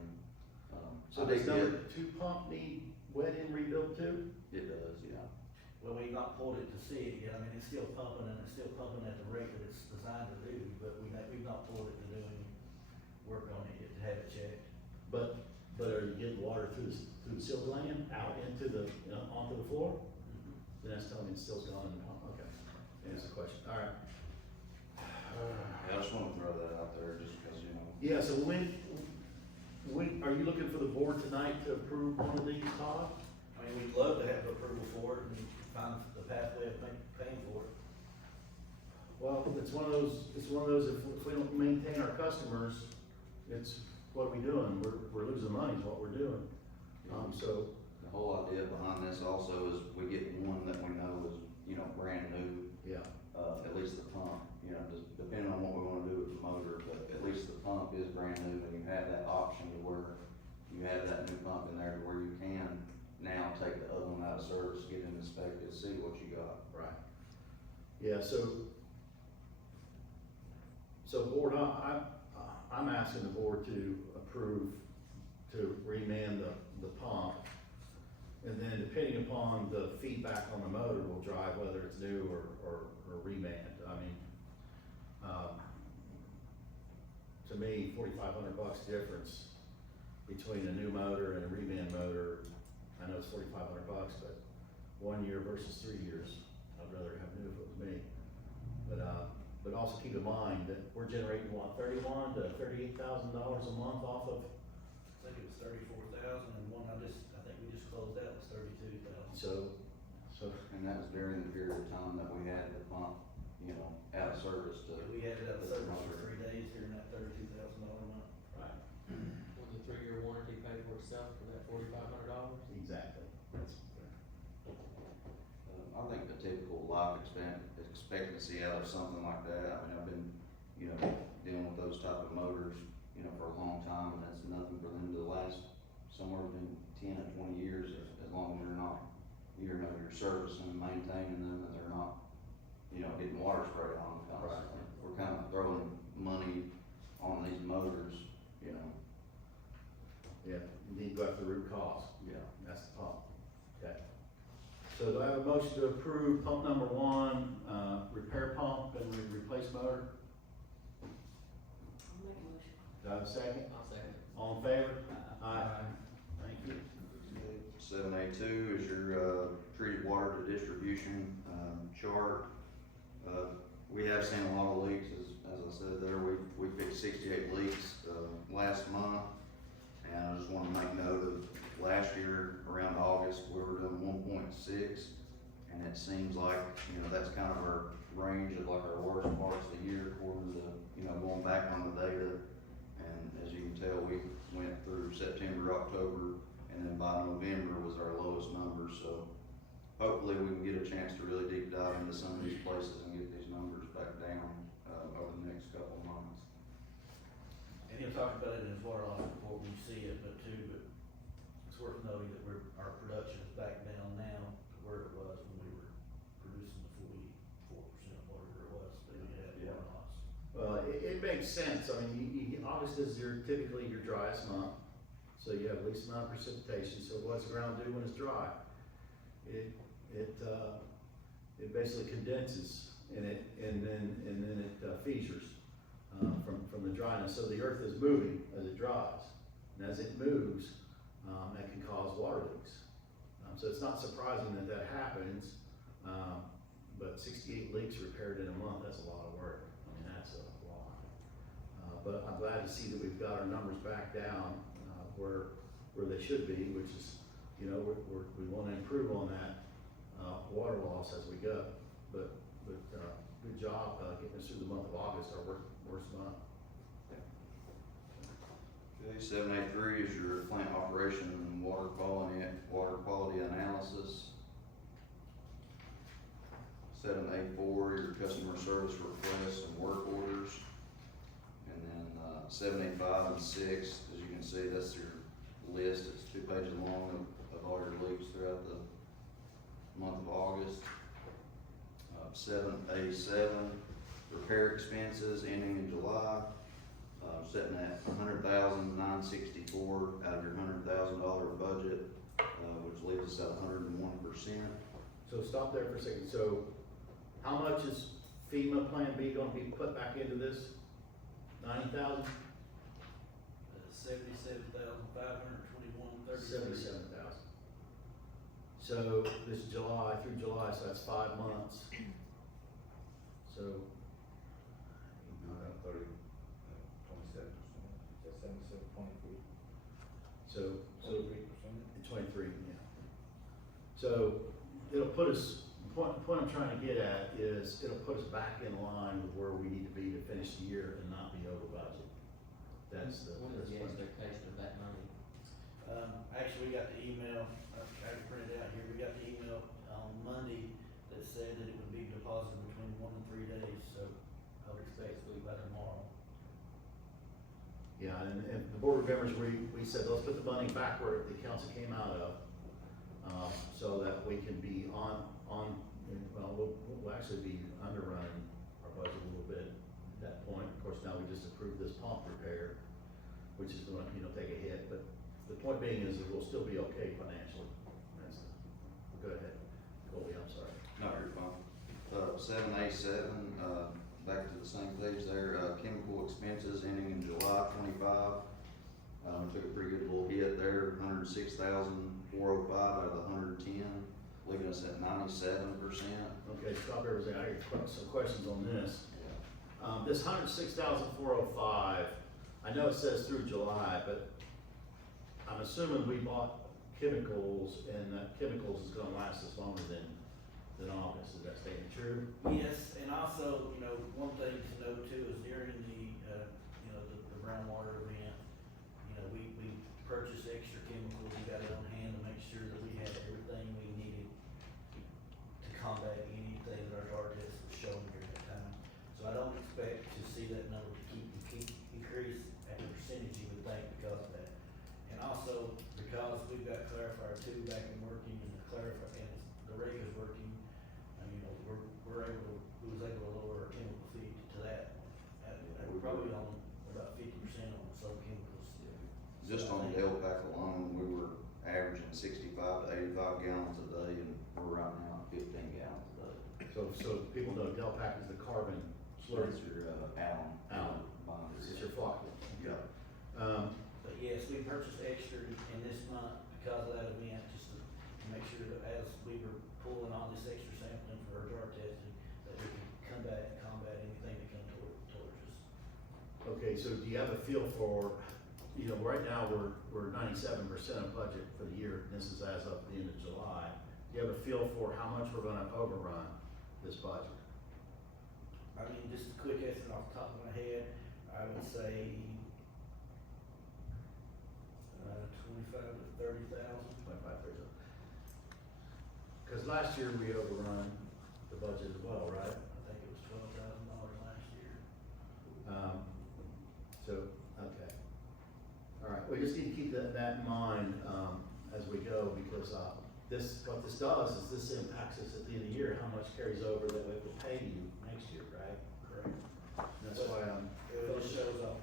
So I does did number 2 pump need wet in rebuild too? It does, yeah. Well, we've not pulled it to see it yet. I mean, it's still pumping, and it's still pumping at the rate that it's designed to do, but we've not pulled it to do any work on it yet, to have it checked. But are you getting water through the seal gland out into the, onto the floor? Then that's telling me it's still gone in the pump. Okay. That's the question. All right. I just wanna throw that out there just because, you know. Yeah, so when, are you looking for the board tonight to approve one of these, Todd? I mean, we'd love to have approval for it and find the pathway of paying for it. Well, it's one of those, if we don't maintain our customers, it's, what are we doing? We're losing money is what we're doing. So, The whole idea behind this also is we get one that we know is, you know, brand new, yeah, at least the pump, you know, just depending on what we wanna do with the motor, but at least the pump is brand new, and you have that option to where you have that new pump in there to where you can now take the other one out of service, get it inspected, see what you got. right. Yeah, so board, I'm asking the board to approve, to remand the pump. And then depending upon the feedback on the motor will drive whether it's new or remand. I mean, to me, $4,500 difference between a new motor and a remand motor. I know it's $4,500, but 1 year versus 3 years, I'd rather have new if it was me. But also keep in mind that we're generating what, $31,000 to $38,000 a month off of. I think it was 34,000, and one I think we just closed out was 32,000. So, And that was during the period of time that we had the pump, you know, out of service to. We had it out of service for 3 days during that $32,000 month. right, Will the 3-year warranty pay for itself for that $4,500? exactly. That's, I think the typical life expectancy out of something like that, I mean, I've been, you know, dealing with those type of motors, you know, for a long time, and that's nothing for them to last somewhere between 10 and 20 years, as long as you're servicing and maintaining them, and they're not, you know, getting water sprayed on them constantly. Right. We're kind of throwing money on these motors, you know. yeah, you need to go after the root cause. Yeah. That's the pump. Okay. So do I have a motion to approve pump number one, repair pump and replace motor? I'll make a motion. Do I have a second? I'll second. All in favor? Aye. Thank you. 7A2 is your, treated water to distribution, chart. We have seen a lot of leaks, as I said there, we fixed 68 leaks, last month. And I just wanna make note of, last year, around August, we were doing 1.6. And it seems like, that's kind of our range of like our worst parts of the year according to, going back on the data. And as you can tell, we went through September, October, and then by November was our lowest number. So hopefully we can get a chance to really deep dive into some of these places and get these numbers back down, over the next couple of months. And he'll talk about it in his water loss report when you see it, but it's worth noting that our production is back down now to where it was when we were producing the 44% of whatever it was that we had in water loss. Well, it makes sense. I mean, August is typically your driest month, so you have least amount of precipitation. So what's the ground do when it's dry? It basically condenses and then it features from the dryness. So the earth is moving as it dries, and as it moves, that can cause water leaks. So it's not surprising that happens. But 68 leaks repaired in a month, that's a lot of work. I mean, that's a lot. But I'm glad to see that we've got our numbers back down, where they should be, which is, we wanna improve on that, water loss as we go. But, good job, getting us through the month of August, our worst month. Okay, 7A3 is your plant operation and water quality analysis. 7A4, your customer service requests and work orders. And then, 7A5 and 6, as you can see, that's your list. It's 2 pages long of all your leaks throughout the month of August. 7A7, repair expenses ending in July, sitting at $100,964 out of your $100,000 budget, which leaves us at 101%. So stop there for a second. So how much is FEMA Plan B gonna be put back into this? 90,000? 77,521.33. 77,000. So this is July through July, so that's 5 months. So, 27%, that's 77.3. so 23%. 23, yeah. So it'll put us, point I'm trying to get at is it'll put us back in line with where we need to be to finish the year and not be over budget. That's the. When is the that's what- expectation of that money? Actually, we got the email, I printed it out here, we got the email on Monday that said that it would be deposited between 1 and 3 days, so I would expect it to be by tomorrow. Yeah, and the board members, we said, let's put the money back where the council came out of, so that we can be well, we'll actually be underrunning our budget a little bit at that point. Of course, now we just approved this pump repair, which is gonna, take a hit, but the point being is that we'll still be okay financially. Go ahead, Colby, I'm sorry. No, you're fine. 7A7, back to the same page there, chemical expenses ending in July 25. Took a pretty good little hit there, 106,405 out of the 110, leaving us at 97%. Okay, stop everything. I got some questions on this. This 106,405, I know it says through July, but I'm assuming we bought chemicals and that chemicals is gonna last us longer than August. Is that statement true? Yes, and also, one thing to note too is during the groundwater event, we purchased extra chemicals, we got it on hand to make sure that we had everything we needed to combat anything that our tar test was showing during that time. So I don't expect to see that number keep increase at the percentage you would think because of that. And also, because we've got clarifier 2 back and working and the rate is working, we was able to lower our chemical fee to that. We're probably on about 50% on some chemicals still. Just on the L pack alone, we were averaging 65 to 85 gallons a day, and we're right so people know Delpac is the carbon slurry. It's your, Allen. Allen. Bond. It's your flock. Yeah. But yes, we purchased extra in this month because of that event, just to make sure that as we were pulling all this extra sampling for our jar testing, that we can combat anything that comes towards us. Okay, so do you have a feel for, you know, right now, we're 97% of budget for the year, and this is as of the end of July. Do you have a feel for how much we're gonna overrun this budget? I mean, just a quick estimate off the top of my head, I would say, 25 to 30,000. 25, 30. Cause last year we overrun the budget as well, right? I think it was $12,000 last year. So, okay. All right, we just need to keep that in mind, as we go, because, what this does is this impacts us at the end of the year, how much carries over that we have to pay you next year, right? Correct. And that's why It just shows up,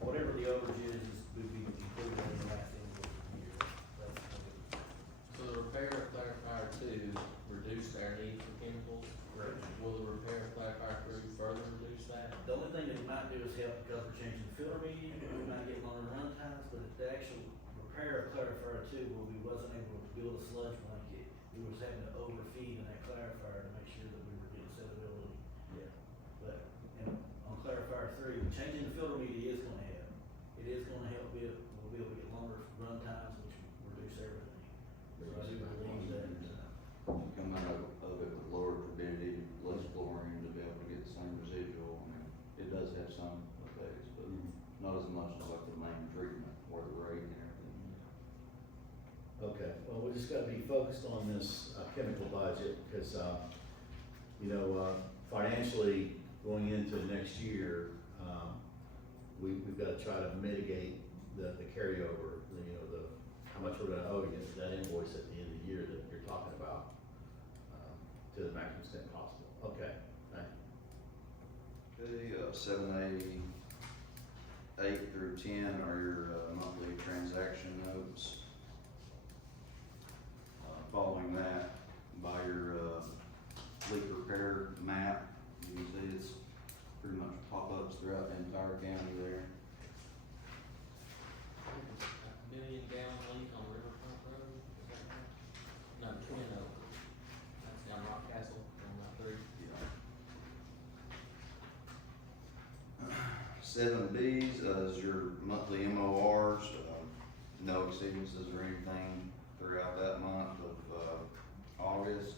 whatever the overage is, would be included in the last invoice of the year. So the repair of clarifier two reduced our need for chemicals. Correct. Will the repair of clarifier three further reduce that? The only thing that it might do is help because we're changing the filter medium, we might get longer run times, but the actual repair of clarifier two, where we wasn't able to build a sludge blanket, we was having to overfeed in that clarifier to make sure that we were getting settability. Yeah. But, on clarifier three, changing the filter media is gonna help. It is gonna help we'll be able to get longer run times, which will reduce everything. So I do believe that, Come out of it with lower turbidity, less chlorine to be able to get the same residual. I mean, it does have some effects, but not as much as like the main treatment or the rate and everything. Okay, well, we just gotta be focused on this, chemical budget, because, you know, financially, going into next year, we've gotta try to mitigate the carryover, you know, how much we're gonna owe you, that invoice at the end of the year that you're talking about, to the maximum extent possible. Okay, thank you. Okay, 7A, 8 through 10 are your monthly transaction notes. Following that, by your leak repair map, you can see it's pretty much pop-ups throughout the entire county there. A million gallon leak on Riverfront Road, is that right? No, Twin Oak. That's down Rock Castle, on Route 3. 7Bs is your monthly MORs, no exceedances or anything throughout that month of August.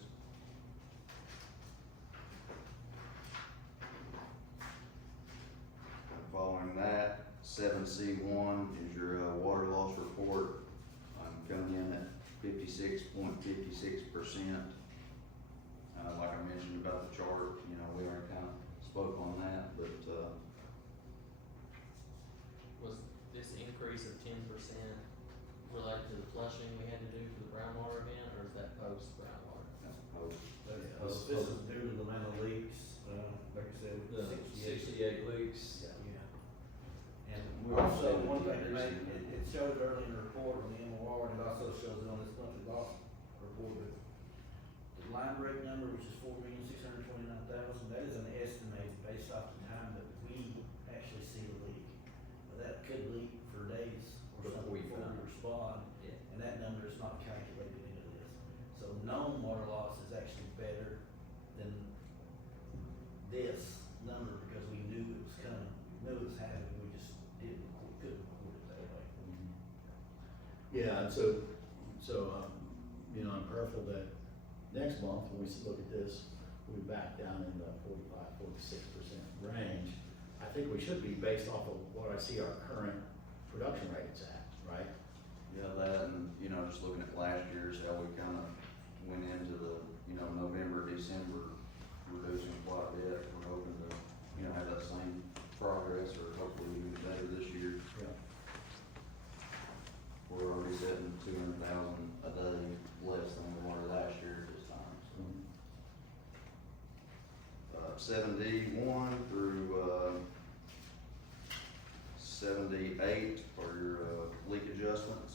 And following that, 7C1 is your water loss report, coming in at 56.56%. Like I mentioned about the chart, you know, we already kind of spoke on that, but, Was this increase of 10% related to the flushing we had to do for the groundwater event, or is that post groundwater? that's post. this is due to the amount of leaks, like I said, The 68 leaks. Yeah. And We already also, said one that thing that recently. it showed early in the report on the MOR, and it also shows it on this monthly loss report, that the line break number, which is 4,629,000, that is an estimate based off the time that we actually see the leak. Now, that could leak for days or Before something we before find we it. respond, Yeah. and that number is not calculated into this. So known water loss is actually better than this number, because we knew it was coming, we knew it was happening, we just couldn't record it that way. Yeah, and so, you know, I'm prayerful that next month, when we look at this, we'll be back down in the 45-46% range. I think we should be based off of what I see our current production rates at, right? Yeah, that and, you know, just looking at last year's, how we kind of went into the, you know, November, December, reducing quite a bit. We're hoping to, you know, have that same progress or hopefully even better this year. Yeah. We're already setting 200,000 a day less than we were last year at this time, so. 7D1 through, 7D8 are your, leak adjustments.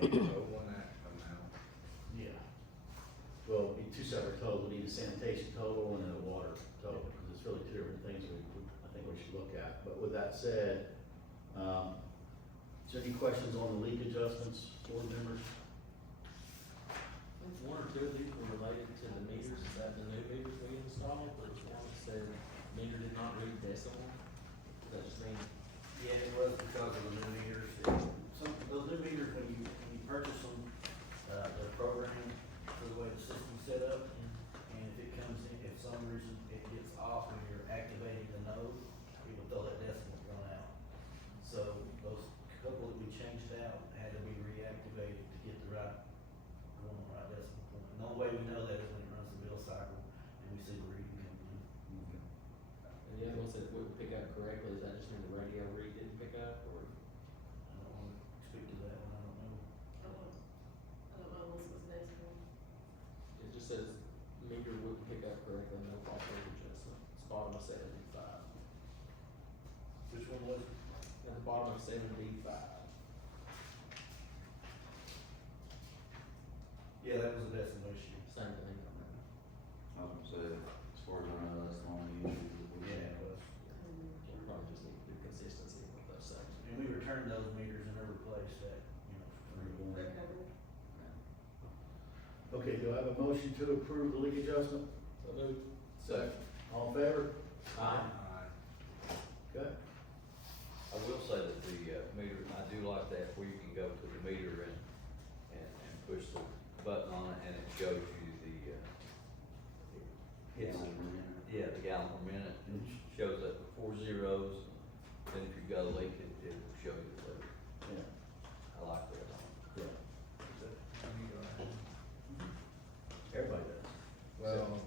total on that amount? Yeah. Well, it'd be two separate totals, we need a sanitation total and then a water total, because it's really two different things I think we should look at. But with that said, is there any questions on the leak adjustments, board members? One or two of these were related to the meters, is that the new meters we installed, or the one that said meter did not read decimal? Does that just mean, Yeah, it was because of the new meters. Those new meters, when you purchase them, they're programmed for the way the system's set up. And if it comes in, if some reason it gets off when you're activating the node, it will throw that decimal run out. So those couple that we changed out had to be reactivated to get the right, going on the right decimal point. And the only way we know that is when it runs the bill cycle and we see the reading coming in. and the other one said if we would pick up correctly, does that just mean the radio read didn't pick up, or? I don't wanna speak to that one, I don't know. It just says meter wouldn't pick up correctly, no fault rate adjustment, it's bottom of 75. Which one was it? At the bottom of 75. Yeah, that was a decimal issue. Same thing. I was gonna say, as far as I know, that's the only issue that we Yeah, had. it was. We probably just need to do consistency with those sections. And we returned those meters and they're replaced at, Okay, do I have a motion to approve the leak adjustment? So moved. Second. All in favor? Aye. Okay. I will say that the meter, I do like that where you can go to the meter and push the button on it and it shows you the, Gallon per minute. yeah, the gallon per minute, and it shows up with 4 zeros. Then if you've got a leak, it will show you the leak. Yeah. I like that. Yeah. Everybody does. Well,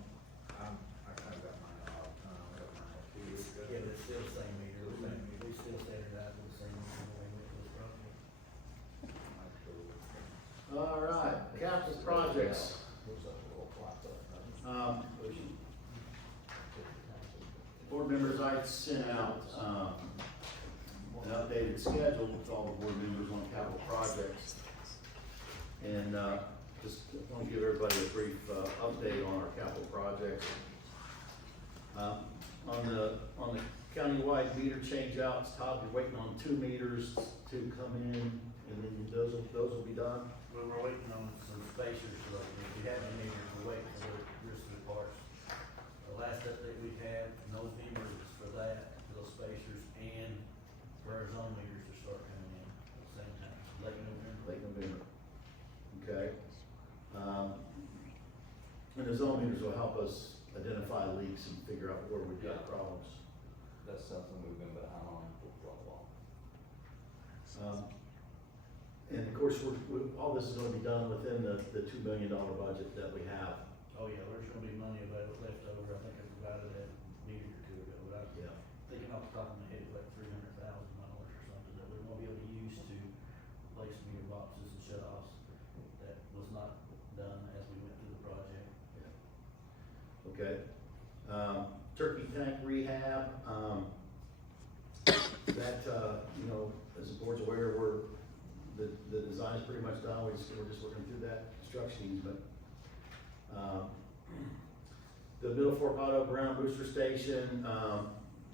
I kinda got mine all the time, I got mine 2 years ago. yeah, but it's still the same meter. We still standardize with the same meter when we went to this project. All right, capital projects. Board members, I sent out, an updated schedule with all the board members on capital projects. And, just want to give everybody a brief, update on our capital projects. On the countywide meter changeouts, Todd, you're waiting on 2 meters to come in, and then those will be done? We were waiting on some spacers, so if we have any meters, we're waiting for the rest of the parts. The last update we had, November is for that, for those spacers, and for our zone meters to start coming in at the same time, late November. Late November. Okay. And the zone meters will help us identify leaks and figure out where we've got problems. That's something we've been behind on for a while. And of course, all this is gonna be done within the $2 million budget that we have. Oh, yeah, there's gonna be money available left over, I think I provided that meeting or two ago, but I'm Yeah. thinking off the top of my head, like $300,000 or something that we won't be able to use to replace meter boxes and shut-offs. That was not done as we went through the project. Okay. Turkey tank rehab, that, as the board's aware, the design is pretty much done, we're just working through that construction easement. The Middle Fork Auto Ground Booster Station,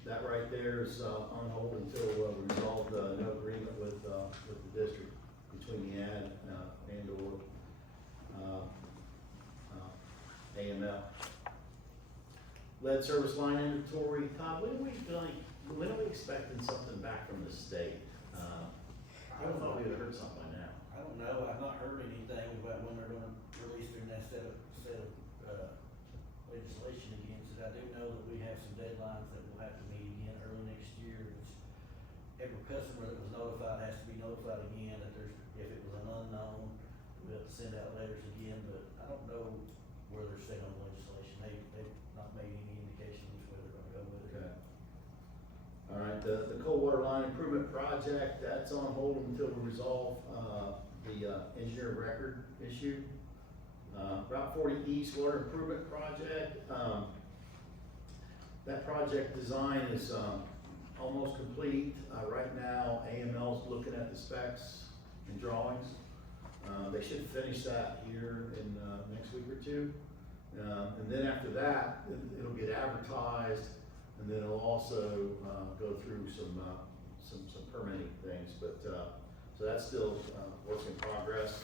that right there is, on hold until, we resolve no agreement with the district between the ad, and or, AML. Lead service line inventory, Todd, when are we expecting something back from the state? I don't thought we had heard something by now. I don't know, I've not heard anything about when they're gonna release their next set of legislation again, so I do know that we have some deadlines that we'll have to meet again early next year, which every customer that was notified has to be notified again, that if it was an unknown, we'll have to send out letters again, but I don't know where they're set on legislation, they've not made any indication which way they're gonna go with it. Okay. All right, the cold water line improvement project, that's on hold until we resolve, the engineer of record issue. Route 40 East Water Improvement Project, that project design is, almost complete. Right now, AML's looking at the specs and drawings. They should finish that here in, next week or two. And then after that, it'll get advertised, and then it'll also, go through some permitting things, but, so that's still, work in progress,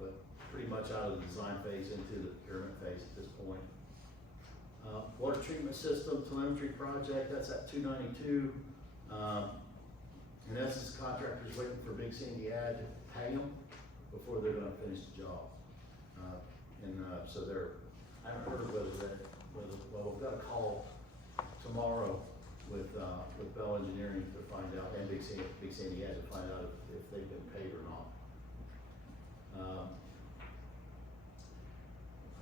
but pretty much out of the design phase into the procurement phase at this point. Water treatment system telemetry project, that's at 292. In essence, contractors waiting for Big Sandy Ad to pay them before they're gonna finish the job. So I haven't heard whether, well, we've got a call tomorrow with Bell Engineering to find out, and Big Sandy Ad to find out if they've been paid or not.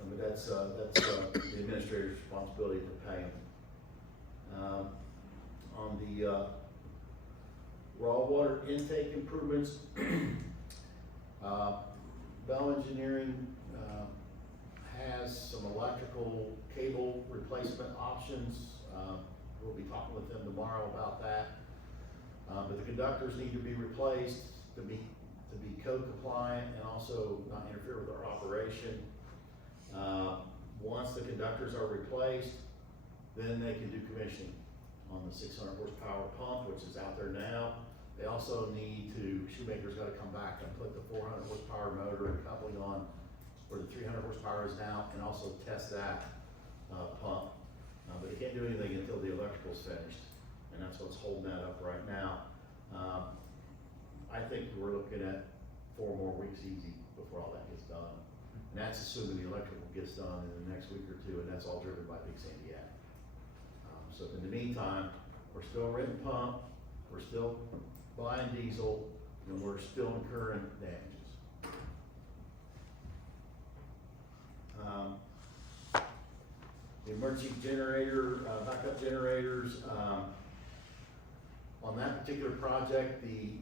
But that's the administrator's responsibility to pay them. On the, raw water intake improvements, Bell Engineering, has some electrical cable replacement options. We'll be talking with them tomorrow about that. But the conductors need to be replaced to be code compliant and also not interfere with our operation. Once the conductors are replaced, then they can do commissioning on the 600 horsepower pump, which is out there now. They also need to, Shoemaker's gotta come back and put the 400 horsepower motor and coupling on where the 300 horsepower is now, and also test that, pump. But they can't do anything until the electrical's finished, and that's what's holding that up right now. I think we're looking at 4 more weeks easy before all that gets done. And that's assuming the electrical gets done in the next week or two, and that's all driven by Big Sandy Ad. So in the meantime, we're still renting pump, we're still buying diesel, and we're still incurring damages. The emergency generator, backup generators, on that particular project, the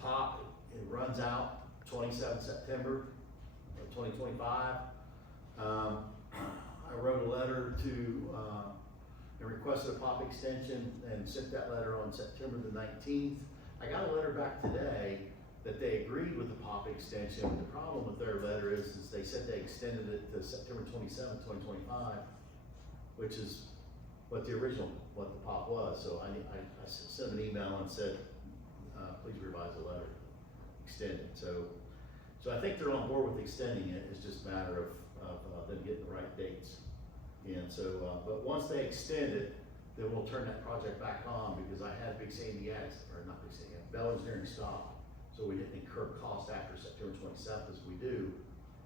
POP, it runs out 27 September of 2025. I wrote a letter to, and requested a POP extension and sent that letter on September the 19th. I got a letter back today that they agreed with the POP extension. The problem with their letter is they said they extended it to September 27th, 2025, which is what the POP was. So I sent an email and said, please revise the letter, extend it. So I think they're on board with extending it. It's just a matter of them getting the right dates. And so, but once they extend it, then we'll turn that project back on, because I had Big Sandy Ad, or not Big Sandy Ad, Bell Engineering stop. So we didn't incur cost after September 27th as we do.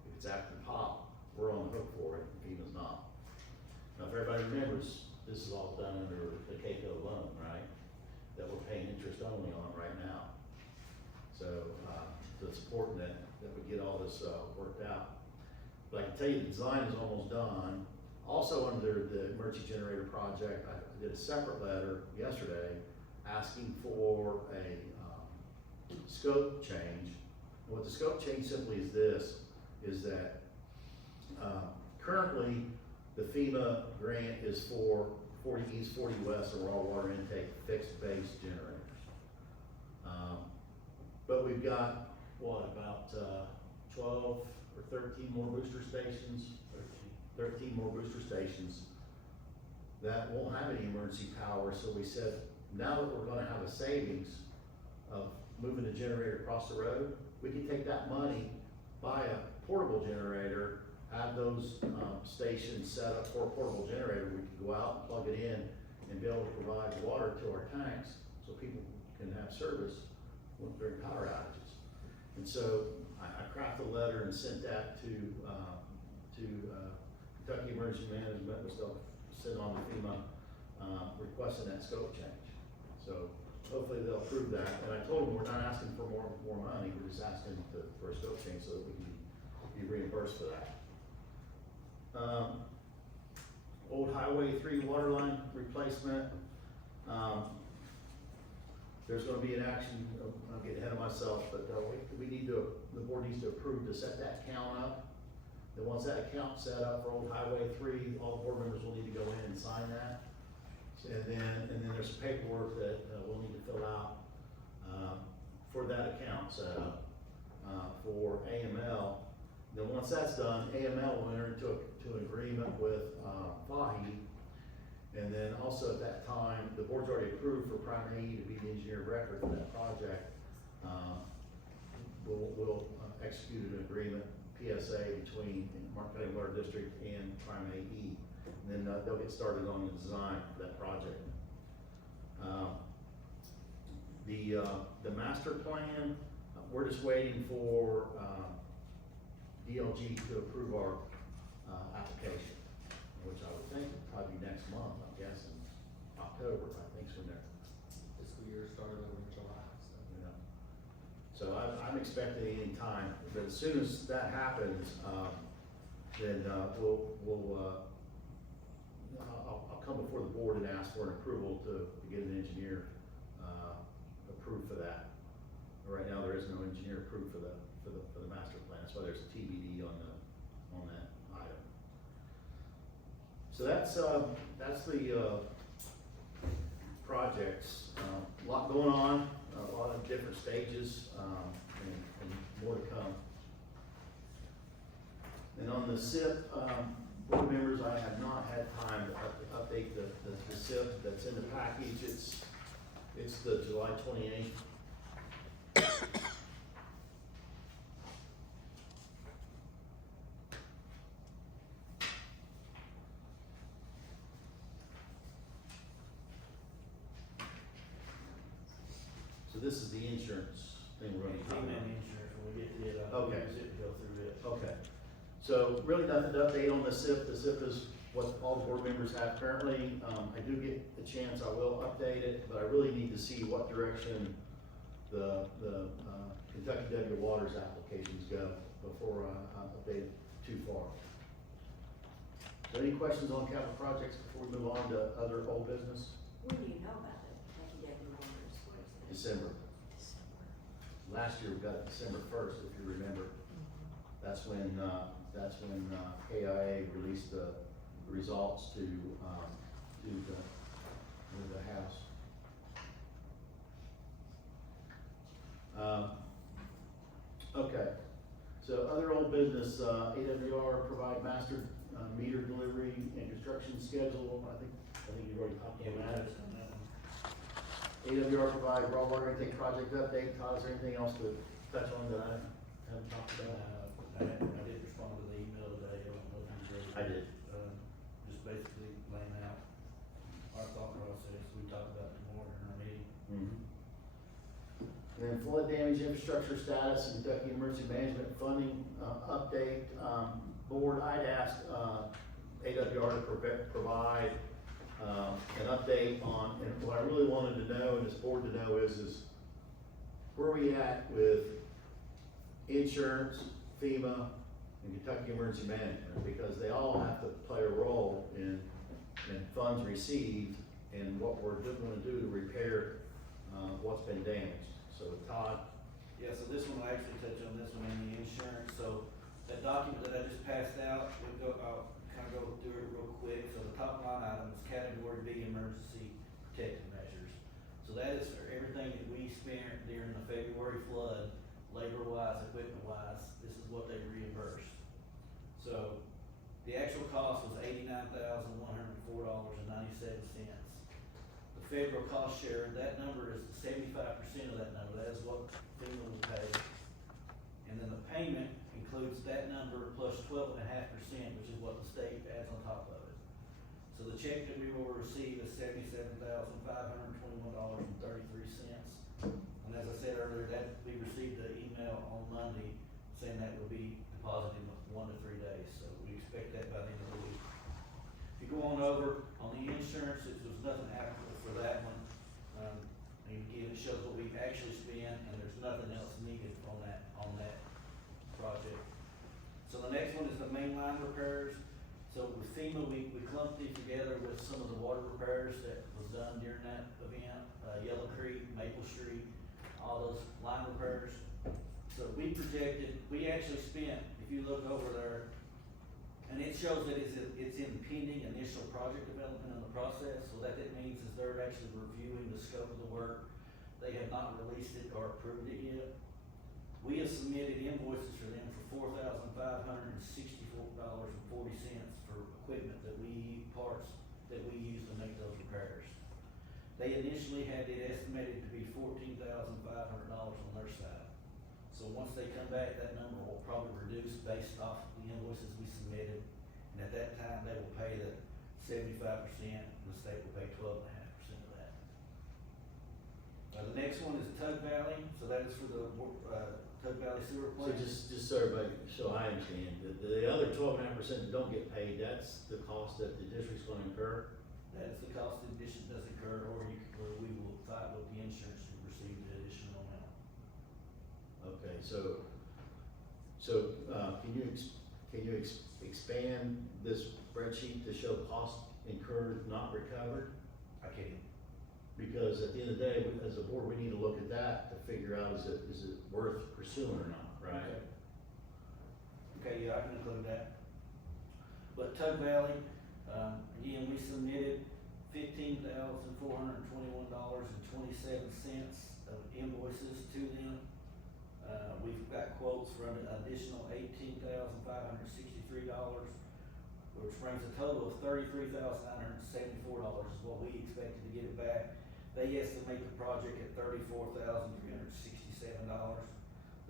If it's after the POP, we're on the hook for it, FEMA's not. Now, if everybody remembers, this is all done under the CACO loan, right? That we're paying interest only on right now. So, it's important that we get all this, worked out. But I can tell you the design is almost done. Also, under the emergency generator project, I did a separate letter yesterday asking for a, scope change. What the scope change simply is this, is that, currently, the FEMA grant is for 40 East, 40 West, and raw water intake fixed base generators. But we've got, about 12 or 13 more booster stations? 13 more booster stations that won't have any emergency power. So we said, now that we're gonna have a savings of moving the generator across the road, we can take that money, buy a portable generator, have those stations set up for a portable generator. We can go out and plug it in and be able to provide water to our tanks so people can have service during power outages. And so I crafted a letter and sent that to Kentucky Emergency Management, which they'll send on to FEMA, requesting that scope change. So hopefully they'll approve that. And I told them we're not asking for more money, we're just asking for a scope change so that we can be reimbursed for that. Old Highway 3 water line replacement. There's gonna be an action, I'll get ahead of myself, but the board needs to approve to set that account up. Then once that account's set up for Old Highway 3, all the board members will need to go in and sign that. And then there's some paperwork that we'll need to fill out for that account set up. for AML. Then once that's done, AML will enter into an agreement with, Fahi. And then also at that time, the board's already approved for Prime AE to be the engineer of record for that project. We'll execute an agreement, PSA, between County Water District and Prime AE. And then they'll get started on the design for that project. The master plan, we're just waiting for, DLG to approve our, application, which I would think would probably be next month, I'm guessing, October, I think, is when they're, Fiscal year started over in July, so. you know. So I'm expecting any time, but as soon as that happens, then, I'll come before the board and ask for an approval to get an engineer, approved for that. Right now, there is no engineer approved for the master plan, that's why there's a TBD on that item. So that's the, projects, a lot going on, a lot of different stages, and more to come. And on the SIP, board members, I have not had time to update the SIP that's in the package. It's the July 28th. So this is the insurance thing we're gonna talk Email about. insurance, when we get to it, Okay. use it to go through it. Okay, so really nothing to update on the SIP. The SIP is what all the board members have currently. I do get the chance, I will update it, but I really need to see what direction the Kentucky W Waters applications go before I update it too far. So any questions on capital projects before we move on to other old business? When do you know about the Kentucky Deputy Waters? What is it? December. December. Last year we got December 1st, if you remember. That's when KIA released the results to the House. Okay, so other old business, AWR provide master meter delivery and construction schedule. I think you've already talked Yeah, we about that. touched on that one. AWR provide raw water intake project update. Todd, is there anything else to touch on that I haven't talked about? I did respond to the email today, I don't know if you read it. I did. Just basically laying out our thought process, we talked about it more in our meeting. Mhm. And then flood damage infrastructure status and Kentucky Emergency Management Funding, update. Board, I'd asked, AWR to provide, an update on, and what I really wanted to know, and this board to know is where we at with insurance, FEMA, and Kentucky Emergency Management, because they all have to play a role in funds received and what we're gonna do to repair, what's been damaged. So Todd? Yeah, so this one, I actually touch on this one in the insurance, so that document that I just passed out, I'll kind of go through it real quick. So the top line item is category B, emergency protective measures. So that is for everything that we spent during the February flood, labor wise, equipment wise, this is what they reimbursed. So the actual cost was $89,104.97. The federal cost share, that number is 75% of that number, that is what FEMA will pay. And then the payment includes that number plus 12.5%, which is what the state adds on top of it. So the check that we will receive is $77,521.33. And as I said earlier, that, we received an email on Monday saying that will be deposited in 1 to 3 days, so we expect that by the end of the week. If you go on over, on the insurance, it was nothing applicable for that one. And again, it shows what we've actually spent, and there's nothing else needed on that project. So the next one is the mainline repairs. So with FEMA, we clumped these together with some of the water repairs that was done during that event, Yellow Creek, Maple Street, all those line repairs. So we projected, we actually spent, if you look over there, and it shows that it's in pending initial project development in the process. So that means is they're actually reviewing the scope of the work. They have not released it or approved it yet. We have submitted invoices for them for $4,564.40 for equipment parts that we use to make those repairs. They initially had it estimated to be $14,500 on their side. So once they come back, that number will probably reduce based off the invoices we submitted. And at that time, they will pay the 75%, and the state will pay 12.5% of that. The next one is Tug Valley, so that is for the, Tug Valley Sewer So Plant. just so everybody, so I understand, the other 12.5% that don't get paid, that's the cost that the district's gonna incur? That is the cost the addition does incur, or we will fight with the insurance to receive the additional amount. Okay, so, can you expand this spreadsheet to show cost incurred, not recovered? I can't. Because at the end of the day, as a board, we need to look at that to figure out, is it worth pursuing or not, right? Okay, yeah, I can include that. But Tug Valley, again, we submitted $15,421.27 of invoices to them. We've got quotes for an additional $18,563, which brings a total of $33,974 is what we expected to get it back. They estimate the project at $34,367.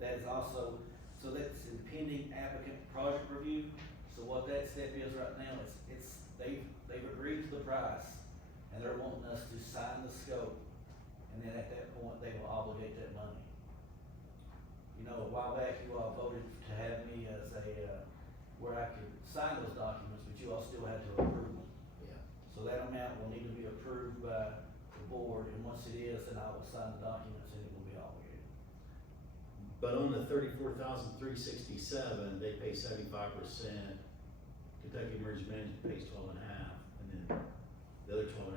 That is also, so that's in pending applicant project review. So what that step is right now, they've agreed to the price, and they're wanting us to sign the scope, and then at that point, they will obligate that money. You know, a while back, you all voted to have me as where I could sign those documents, but you all still had to approve them. Yeah. So that amount will need to be approved by the board, and once it is, then I will sign the documents and it will be obligated. But on the $34,367, they pay 75%, Kentucky Emergency Management pays 12.5%, and then the other 12.5%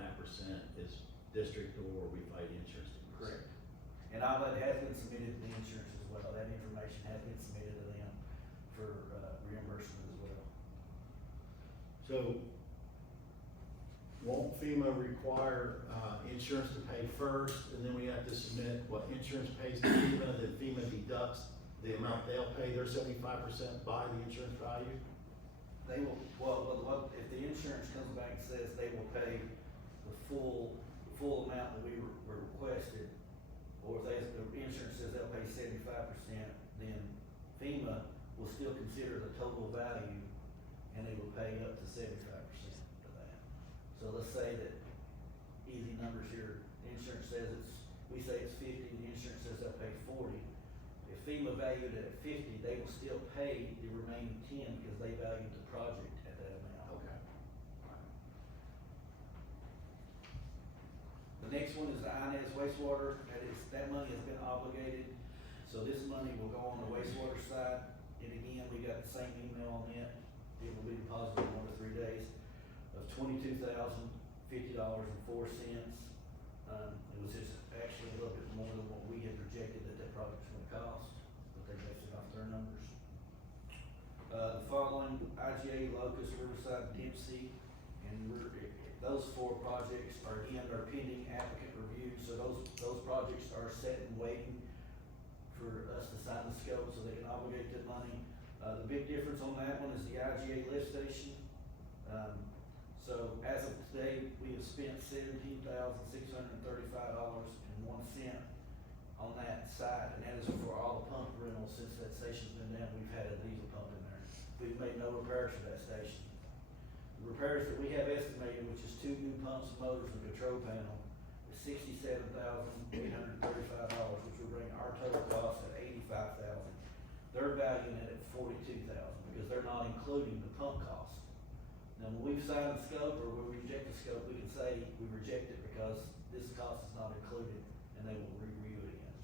is district or we fight insurance. Correct. And all that has been submitted to the insurance as well, that information has been submitted to them for reimbursement as well. So, won't FEMA require, insurance to pay first, and then we have to submit what insurance pays to FEMA, then FEMA deducts the amount they'll pay their 75% by the insurance value? They will, well, if the insurance comes back and says they will pay the full amount that we were requested, or if the insurance says they'll pay 75%, then FEMA will still consider the total value, and they will pay up to 75% of that. So let's say that, easy numbers here, the insurance says we say it's 50, the insurance says they'll pay 40. If FEMA valued it at 50, they will still pay the remaining 10 because they valued the project at that amount. Okay. The next one is the INS wastewater, that money has been obligated, so this money will go on the wastewater side, and again, we got the same email on it, it will be deposited in 1 to 3 days, of $22,050.04. It was just actually a little bit more than what we had projected that project was gonna cost, but they based it off their numbers. The following, IGA, Locust, Riverside, Dempsey, and those 4 projects are pending applicant review, so those projects are set and waiting for us to sign the scope so they can obligate that money. The big difference on that one is the IGA lift station. So as of today, we have spent $17,635.01 on that side, and that is for all the pump rentals since that station's been down. We've had a diesel pump in there. We've made no repairs to that station. The repairs that we have estimated, which is 2 new pumps, motors, and control panel, is $67,835, which will bring our total cost at $85,000. They're valuing it at $42,000 because they're not including the pump cost. Now, when we've signed the scope or we reject the scope, we can say we reject it because this cost is not included, and they will review it again.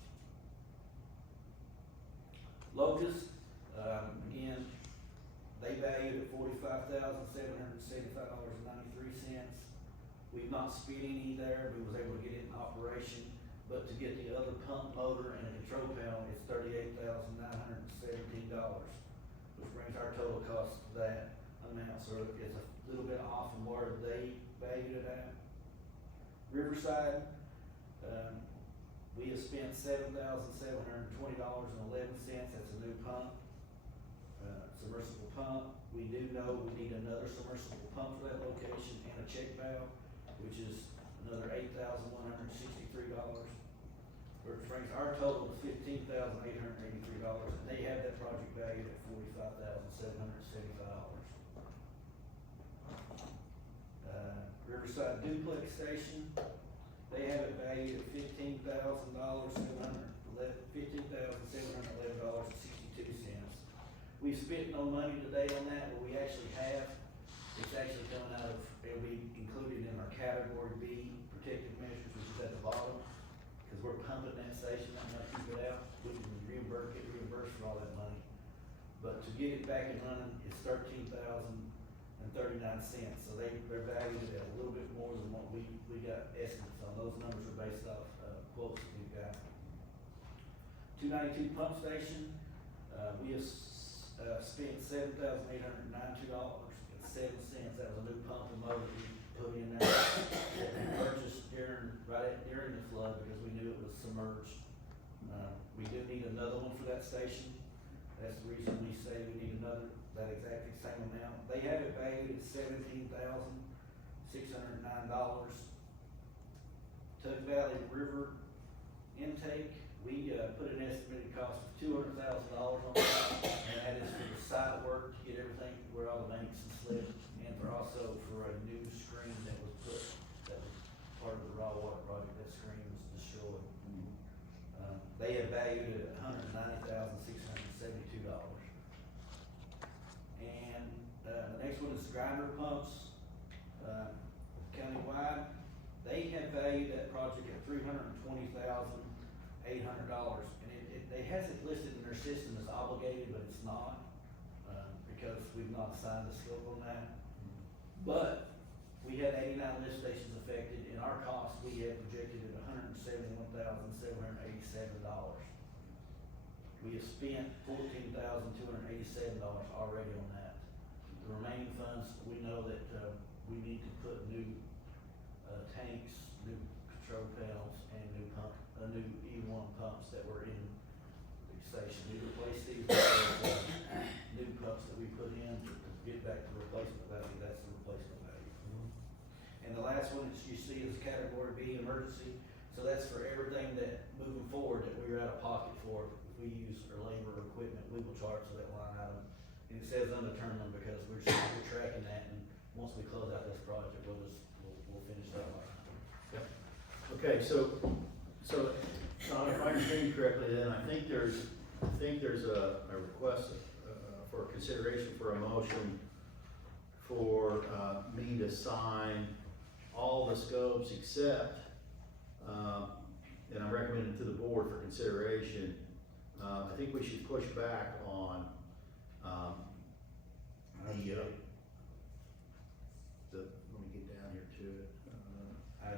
Locust, again, they valued at $45,775.93. We've not spent any there. We was able to get it in operation, but to get the other pump, motor, and a control panel, it's $38,917, which brings our total cost to that amount. So it's a little bit off from where they valued it at. Riverside, we we have spent $7,720.11, that's a new pump, submersible pump. We do know we need another submersible pump for that location and a check valve, which is another $8,163. Which brings our total to $15,883, and they have that project valued at $45,775. Riverside Duplex Station, they have it valued at $15,711.62. We've spent no money today on that, but we actually have. It's actually coming out of, it'll be included in our category B protective measures, which is at the bottom, because we're pumping that station, I'm gonna keep it out, we can get reimbursed for all that money. But to get it back and running, it's $13,039, so they're valued at a little bit more than what we got estimates on. Those numbers are based off, quotes that we've got. 292 pump station, we have, spent $7,892.07, that was a new pump and motor we put in there, that we purchased during the flood, because we knew it was submerged. We do need another one for that station, that's the reason we say we need another, that exact same amount. They have it valued at $17,609. Tug Valley River intake, we, put an estimated cost of $200,000 on that, and that is for the site work to get everything where all the banks and slips, and also for a new screen that was part of the raw water project. That screen was destroyed. They have valued it at $190,672. And, the next one is grinder pumps, countywide. They have valued that project at $320,800, and it has it listed in their system as obligated, but it's not, because we've not signed the scope on that. But we had 89 lift stations affected, and our cost, we had projected at $171,787. We have spent $14,287 already on that. The remaining funds, we know that, we need to put new, tanks, new control panels, and new E1 pumps that were in the station. We replaced these with new pumps that we put in to get back to replacement value. That's the replacement value. And the last one that you see is category B, emergency. So that's for everything that, moving forward, that we're out of pocket for. If we use our labor or equipment, we will charge for that line item. And it says undetermined because we're tracking that, and once we close out this project, we'll finish that line item. Yep. Okay, so, Sean, if I understand you correctly, then I think there's a request, for consideration for a motion for, me to sign all the scopes except, and I'm recommending to the board for consideration, I think we should push back on, let me get down here to it.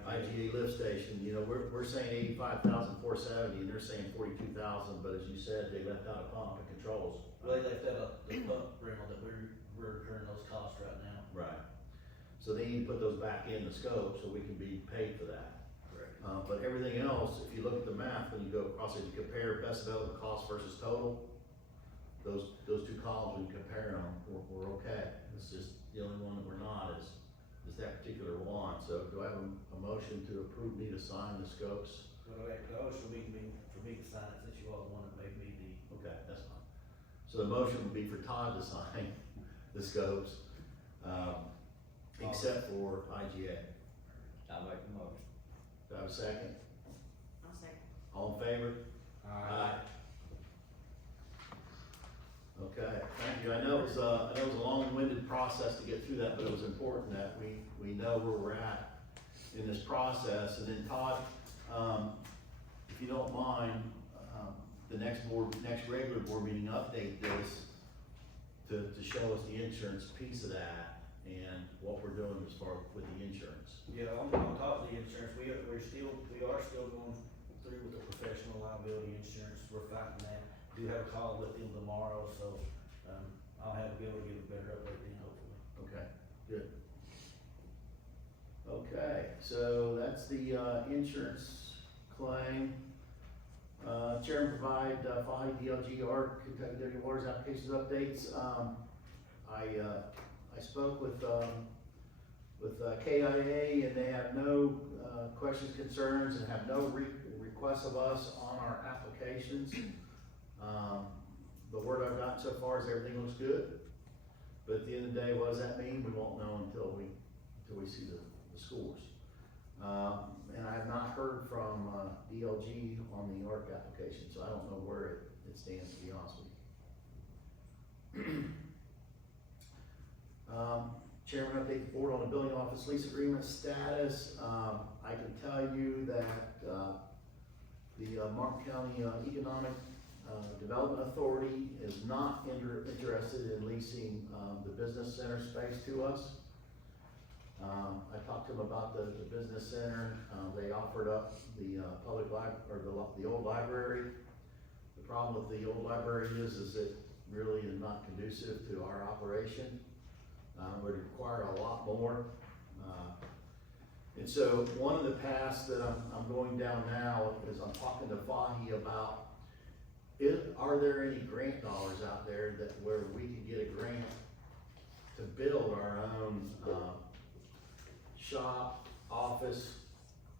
IGA lift station, you know, we're saying $85,470 and they're saying $42,000, but as you said, they left out a pump and controls. Well, they left out the pump rental that we're incurring those costs right now. Right. So they need to put those back in the scope so we can be paid for that. Correct. But everything else, if you look at the math, when you go across it, you compare best available cost versus total, those two columns, when you compare them, we're okay. It's just the only one that we're not is that particular one. So do I have a motion to approve me to sign the scopes? Well, the motion will be for me to sign it, since you all the one that made me the. Okay, that's fine. So the motion would be for Todd to sign the scopes, except for IGA. I'll make the motion. Do I have a second? I'll second. All in favor? Aye. Okay, thank you. I know it was a long-winded process to get through that, but it was important that we know where we're at in this process. And then Todd, if you don't mind, the next regular board meeting, update this to show us the insurance piece of that and what we're doing as far with the insurance. Yeah, on top of the insurance, we are still going through with the professional liability insurance. We're fighting that. Do have a call with them tomorrow, so, I'll be able to give a better update then, hopefully. Okay, good. Okay, so that's the, insurance claim. Chairman provide, Fahey, DLGR, Kentucky W Waters applications updates. I spoke with KIA, and they have no, questions, concerns, and have no requests of us on our applications. The word I've gotten so far is everything looks good, but at the end of the day, what does that mean? We won't know until we see the scores. And I have not heard from, DLG on the ARC application, so I don't know where it stands, to be honest with you. Chairman, update the board on the building office lease agreement status. I can tell you that, the Martin County Economic Development Authority is not interested in leasing, the business center space to us. I talked to them about the business center. They offered up the, public or the old library. The problem with the old library is it really is not conducive to our operation. Would require a lot more. And so one of the paths that I'm going down now is I'm talking to Fahey about, are there any grant dollars out there where we could get a grant to build our own, shop, office,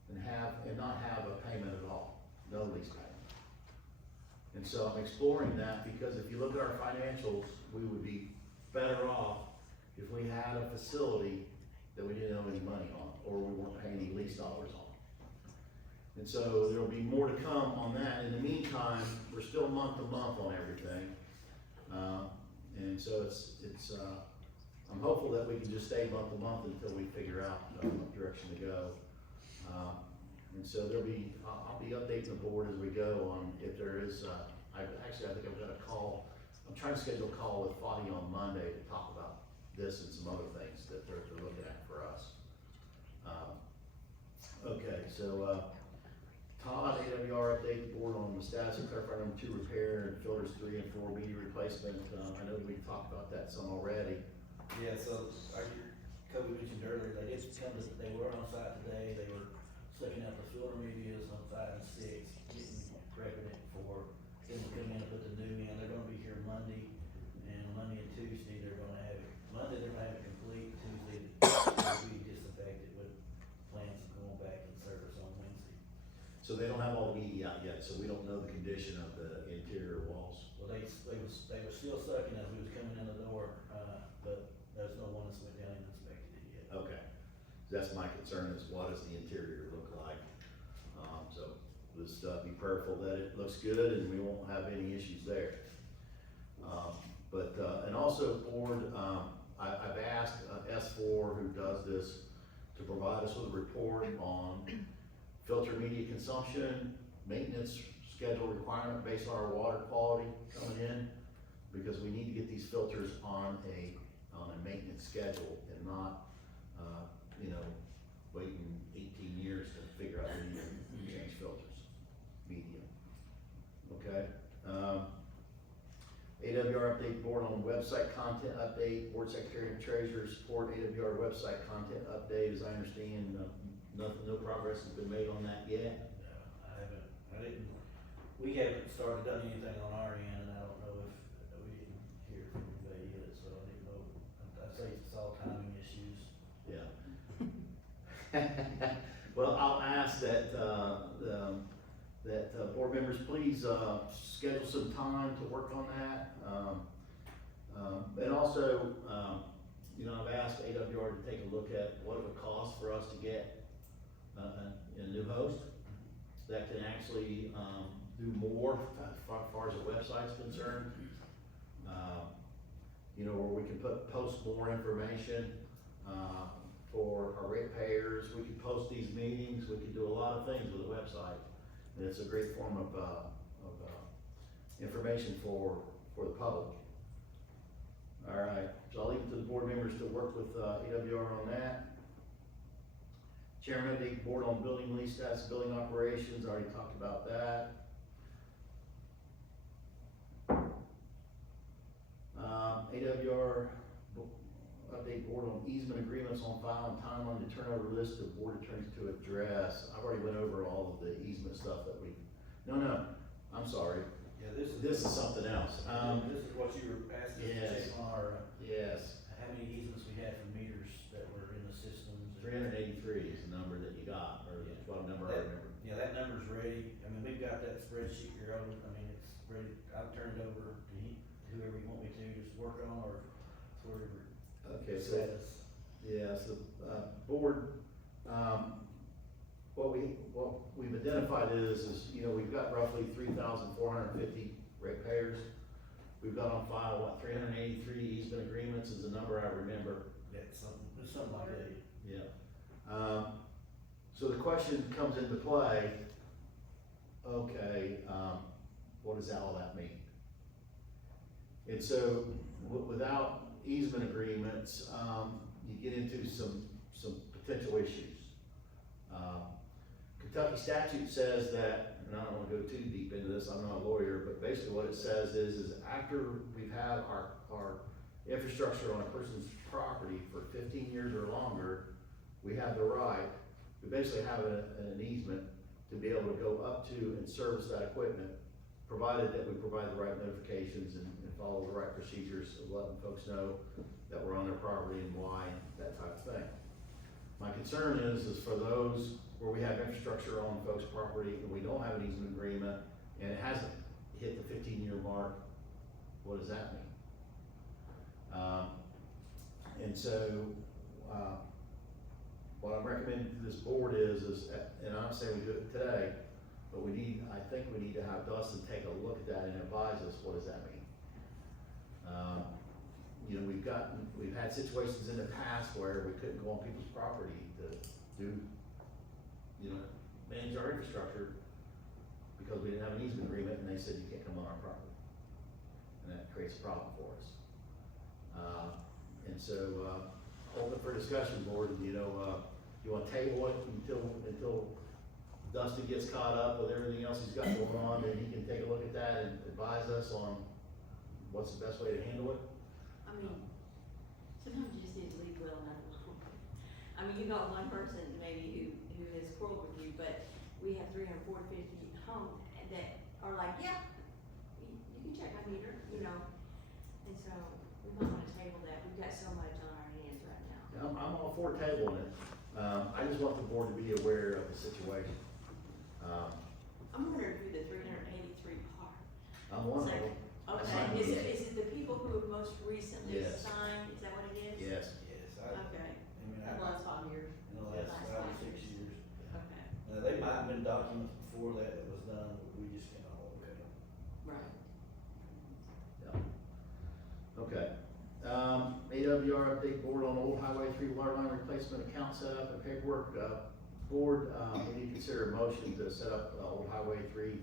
and not have a payment at all, no lease payment. And so I'm exploring that, because if you look at our financials, we would be better off if we had a facility that we didn't owe any money on, or we weren't paying any lease dollars on. And so there'll be more to come on that. In the meantime, we're still month to month on everything. And so I'm hopeful that we can just stay month to month until we figure out what direction to go. And so I'll be updating the board as we go on if there is, I think I've got a call. I'm trying to schedule a call with Fahey on Monday to talk about this and some other things that they're looking at for us. Okay, so, Todd, AWR update the board on the status of clarifier number 2 repair and filters 3 and 4 media replacement. I know we talked about that some already. Yeah, so, Kobe mentioned earlier, they were on site today, they were slicking out the filter medias on 5 and 6, prepping it for them to come in and put the new in. They're gonna be here Monday, and Monday and Tuesday, Monday they're gonna have it complete, Tuesday it'll be disaffected with plans of going back in service on Wednesday. So they don't have all the media out yet, so we don't know the condition of the interior walls. Well, they were still sucking as we was coming in the door, but there's no one that's went down and inspected it yet. Okay, that's my concern, is what does the interior look like? So let's be prayerful that it looks good and we won't have any issues there. And also board, I've asked S4, who does this, to provide us with a report on filter media consumption, maintenance schedule requirement based on our water quality coming in, because we need to get these filters on a maintenance schedule and not, waiting 18 years to figure out we need to change filters, media. Okay? AWR update board on website content update, board secretary and treasurer support AWR website content update. As I understand, no progress has been made on that yet. We haven't done anything on our end, and I don't know if we didn't hear from anybody yet, so I didn't know. I'd say it's all timing issues. Yeah. Well, I'll ask that, board members please, schedule some time to work on that. And also, I've asked AWR to take a look at what it would cost for us to get a new host that can actually, do more as far as the website's concerned. Where we can post more information, for our ratepayers. We can post these meetings, we can do a lot of things with the website. And it's a great form of information for the public. All right, so I'll leave it to the board members to work with AWR on that. Chairman of the board on building lease status, building operations, already talked about that. AWR update board on easement agreements on file and timeline to turn over list of board attorneys to address. I've already went over all of the easement stuff that I'm sorry, Yeah, this is something else. This is what you were asking us to yes. check on our, Yes, how many easements we had for meters that were in the systems. 383 is the number that you got, or Yeah. what number I remember. Yeah, that number's ready, I mean, we've got that spreadsheet here, I mean, it's ready, I'll turn it over to whoever you want me to, just work on, or whoever. Okay, so, Status. yeah, so, board, what we've identified is, you know, we've got roughly 3,450 ratepayers. We've got on file, what, 383 easement agreements is the number I remember. Yeah, it's something like that. Yeah. So the question comes into play, okay, what does all that mean? And so, without easement agreements, you get into some potential issues. Kentucky statute says that, and I don't wanna go too deep into this, I'm not a lawyer, but basically what it says is after we've had our infrastructure on a person's property for 15 years or longer, we have the right, we basically have an easement to be able to go up to and service that equipment, provided that we provide the right notifications and follow the right procedures of letting folks know that we're on their property and why, that type of thing. My concern is for those where we have infrastructure on folks' property and we don't have an easement agreement and it hasn't hit the 15-year mark, what does that mean? And so, what I'm recommending to this board is, and I'm not saying we do it today, but I think we need to have Dustin take a look at that and advise us, what does that mean? You know, we've had situations in the past where we couldn't go on people's property to do, you know, manage our infrastructure because we didn't have an easement agreement and they said you can't come on our property. And that creates a problem for us. And so, open for discussion, board, and you wanna table it until Dustin gets caught up with everything else he's got going on, and he can take a look at that and advise us on what's the best way to handle it. I mean, sometimes you just need to leave well enough alone. I mean, you got one person maybe who has quarreled with you, but we have 350 homes that are like, yeah, you can check my meter, you know, and so we might wanna table that, we've got so much on our hands right now. I'm all for tabling it. I just want the board to be aware of the situation. I'm wondering who the 383 are. I'm one of them. Okay, is it the people who have most recently Yes. signed, is that what it is? Yes. Yes, Okay, I mean, that was on your, in the last last 5 or 6 5 years. years. okay, Now, they might have been documents before that was done, but we just cannot look at them. right. Yeah. Okay. AWR update board on Old Highway 3 water line replacement account setup and paperwork. Board, we need to consider a motion to set up Old Highway 3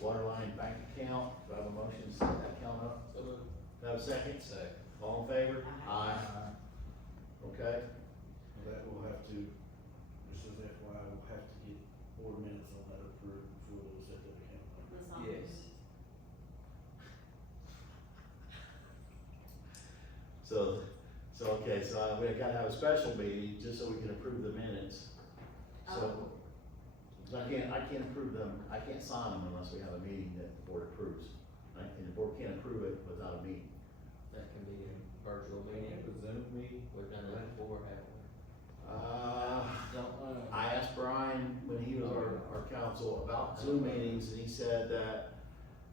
water line bank account. Do I have a motion to set that account up? So moved. Do I have a second? Second. All in favor? Aye. Okay. That will have to, just as FYI, we'll have to get board minutes on that approved before we'll set that account up. The song. Yes. So we gotta have a special meeting just so we can approve the minutes. So, Oh. I can't approve them, I can't sign them unless we have a meeting that the board approves. Right? And the board can't approve it without a meeting. That can be a virtual meeting. Zoom meeting. We've done that before, haven't we? Don't know. I asked Brian when he was our counsel about Zoom meetings, and he said that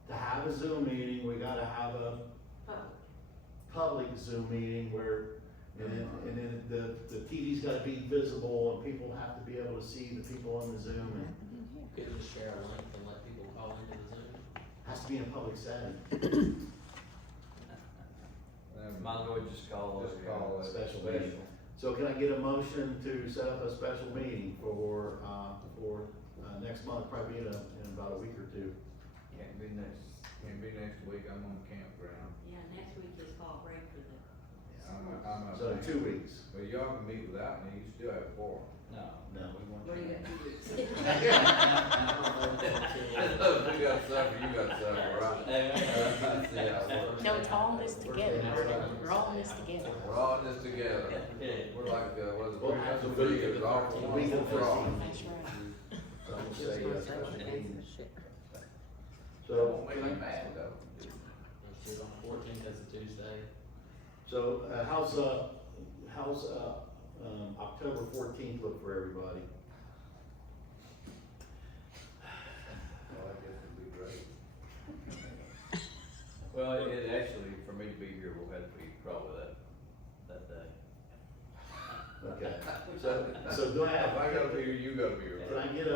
to have a Zoom meeting, we gotta have a public Zoom meeting where, and then the TV's gotta be visible, and people have to be able to see the people on the Zoom, and Could you just share a link and let people call into the Zoom? has to be in a public setting, Might as well just call it. Just call it. special meeting. So can I get a motion to set up a special meeting for next month, probably in about a week or two? Can't be next week, I'm on campground. Yeah, next week is fall break for the. I'm a. So in 2 weeks. Well, y'all can meet without me, you still have 4. No. No. We want What do you. you got 2 weeks? We got supper, you got supper, right? See how it works. No, it's all this together. We're all in this together. We're all in this together. We're like, what's Well, it, the three week of is the all 13th. one Week of the for all. 13th. That's right. So I'm gonna say special meeting. So So, Don't make me mad though. It's on the 14th, that's a Tuesday. so, how's October 14th look for everybody? Oh, I guess it'd be great. Well, it actually, for me to be here, will have to be probably that day. Okay, so do I If I gotta have, be here, you gotta be here. can I get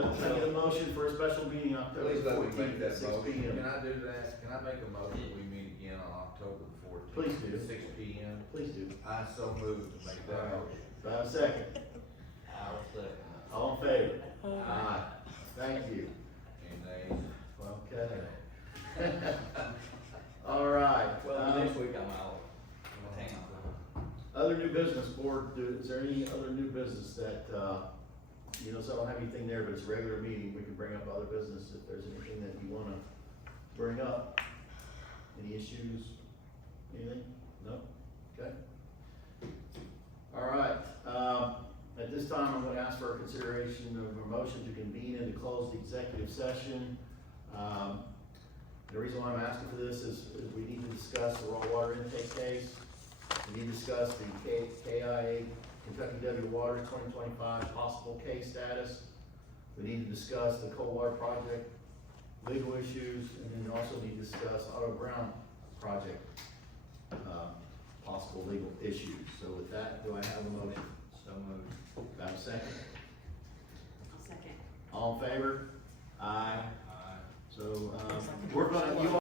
a motion for a special meeting October Please let me make 14th at that 6 motion. P M? Can I do that? Can I make a motion, we meet again on October the 14th? Please do. At 6 P M? Please do. I so moved to make that motion. Do I have a second? I'll second. All in favor? Aye. Thank you. And they, Okay. All right. Well, next week I'm out of town. Other new business, board, is there any other new business that, so I don't have anything there, but it's a regular meeting, we can bring up other business if there's anything that you wanna bring up? Any issues, anything? No? Okay. All right, at this time, I'm gonna ask for a consideration of a motion to convene into closed executive session. The reason why I'm asking for this is we need to discuss the raw water intake case. We need to discuss the KIA, Kentucky W Water 2025 possible case status. We need to discuss the cold water project legal issues, and then also need to discuss Otto Brown project, possible legal issues. So with that, do I have a motion? So moved. Do I have a second? I'll second. All in favor? Aye. Aye. So, we're gonna, you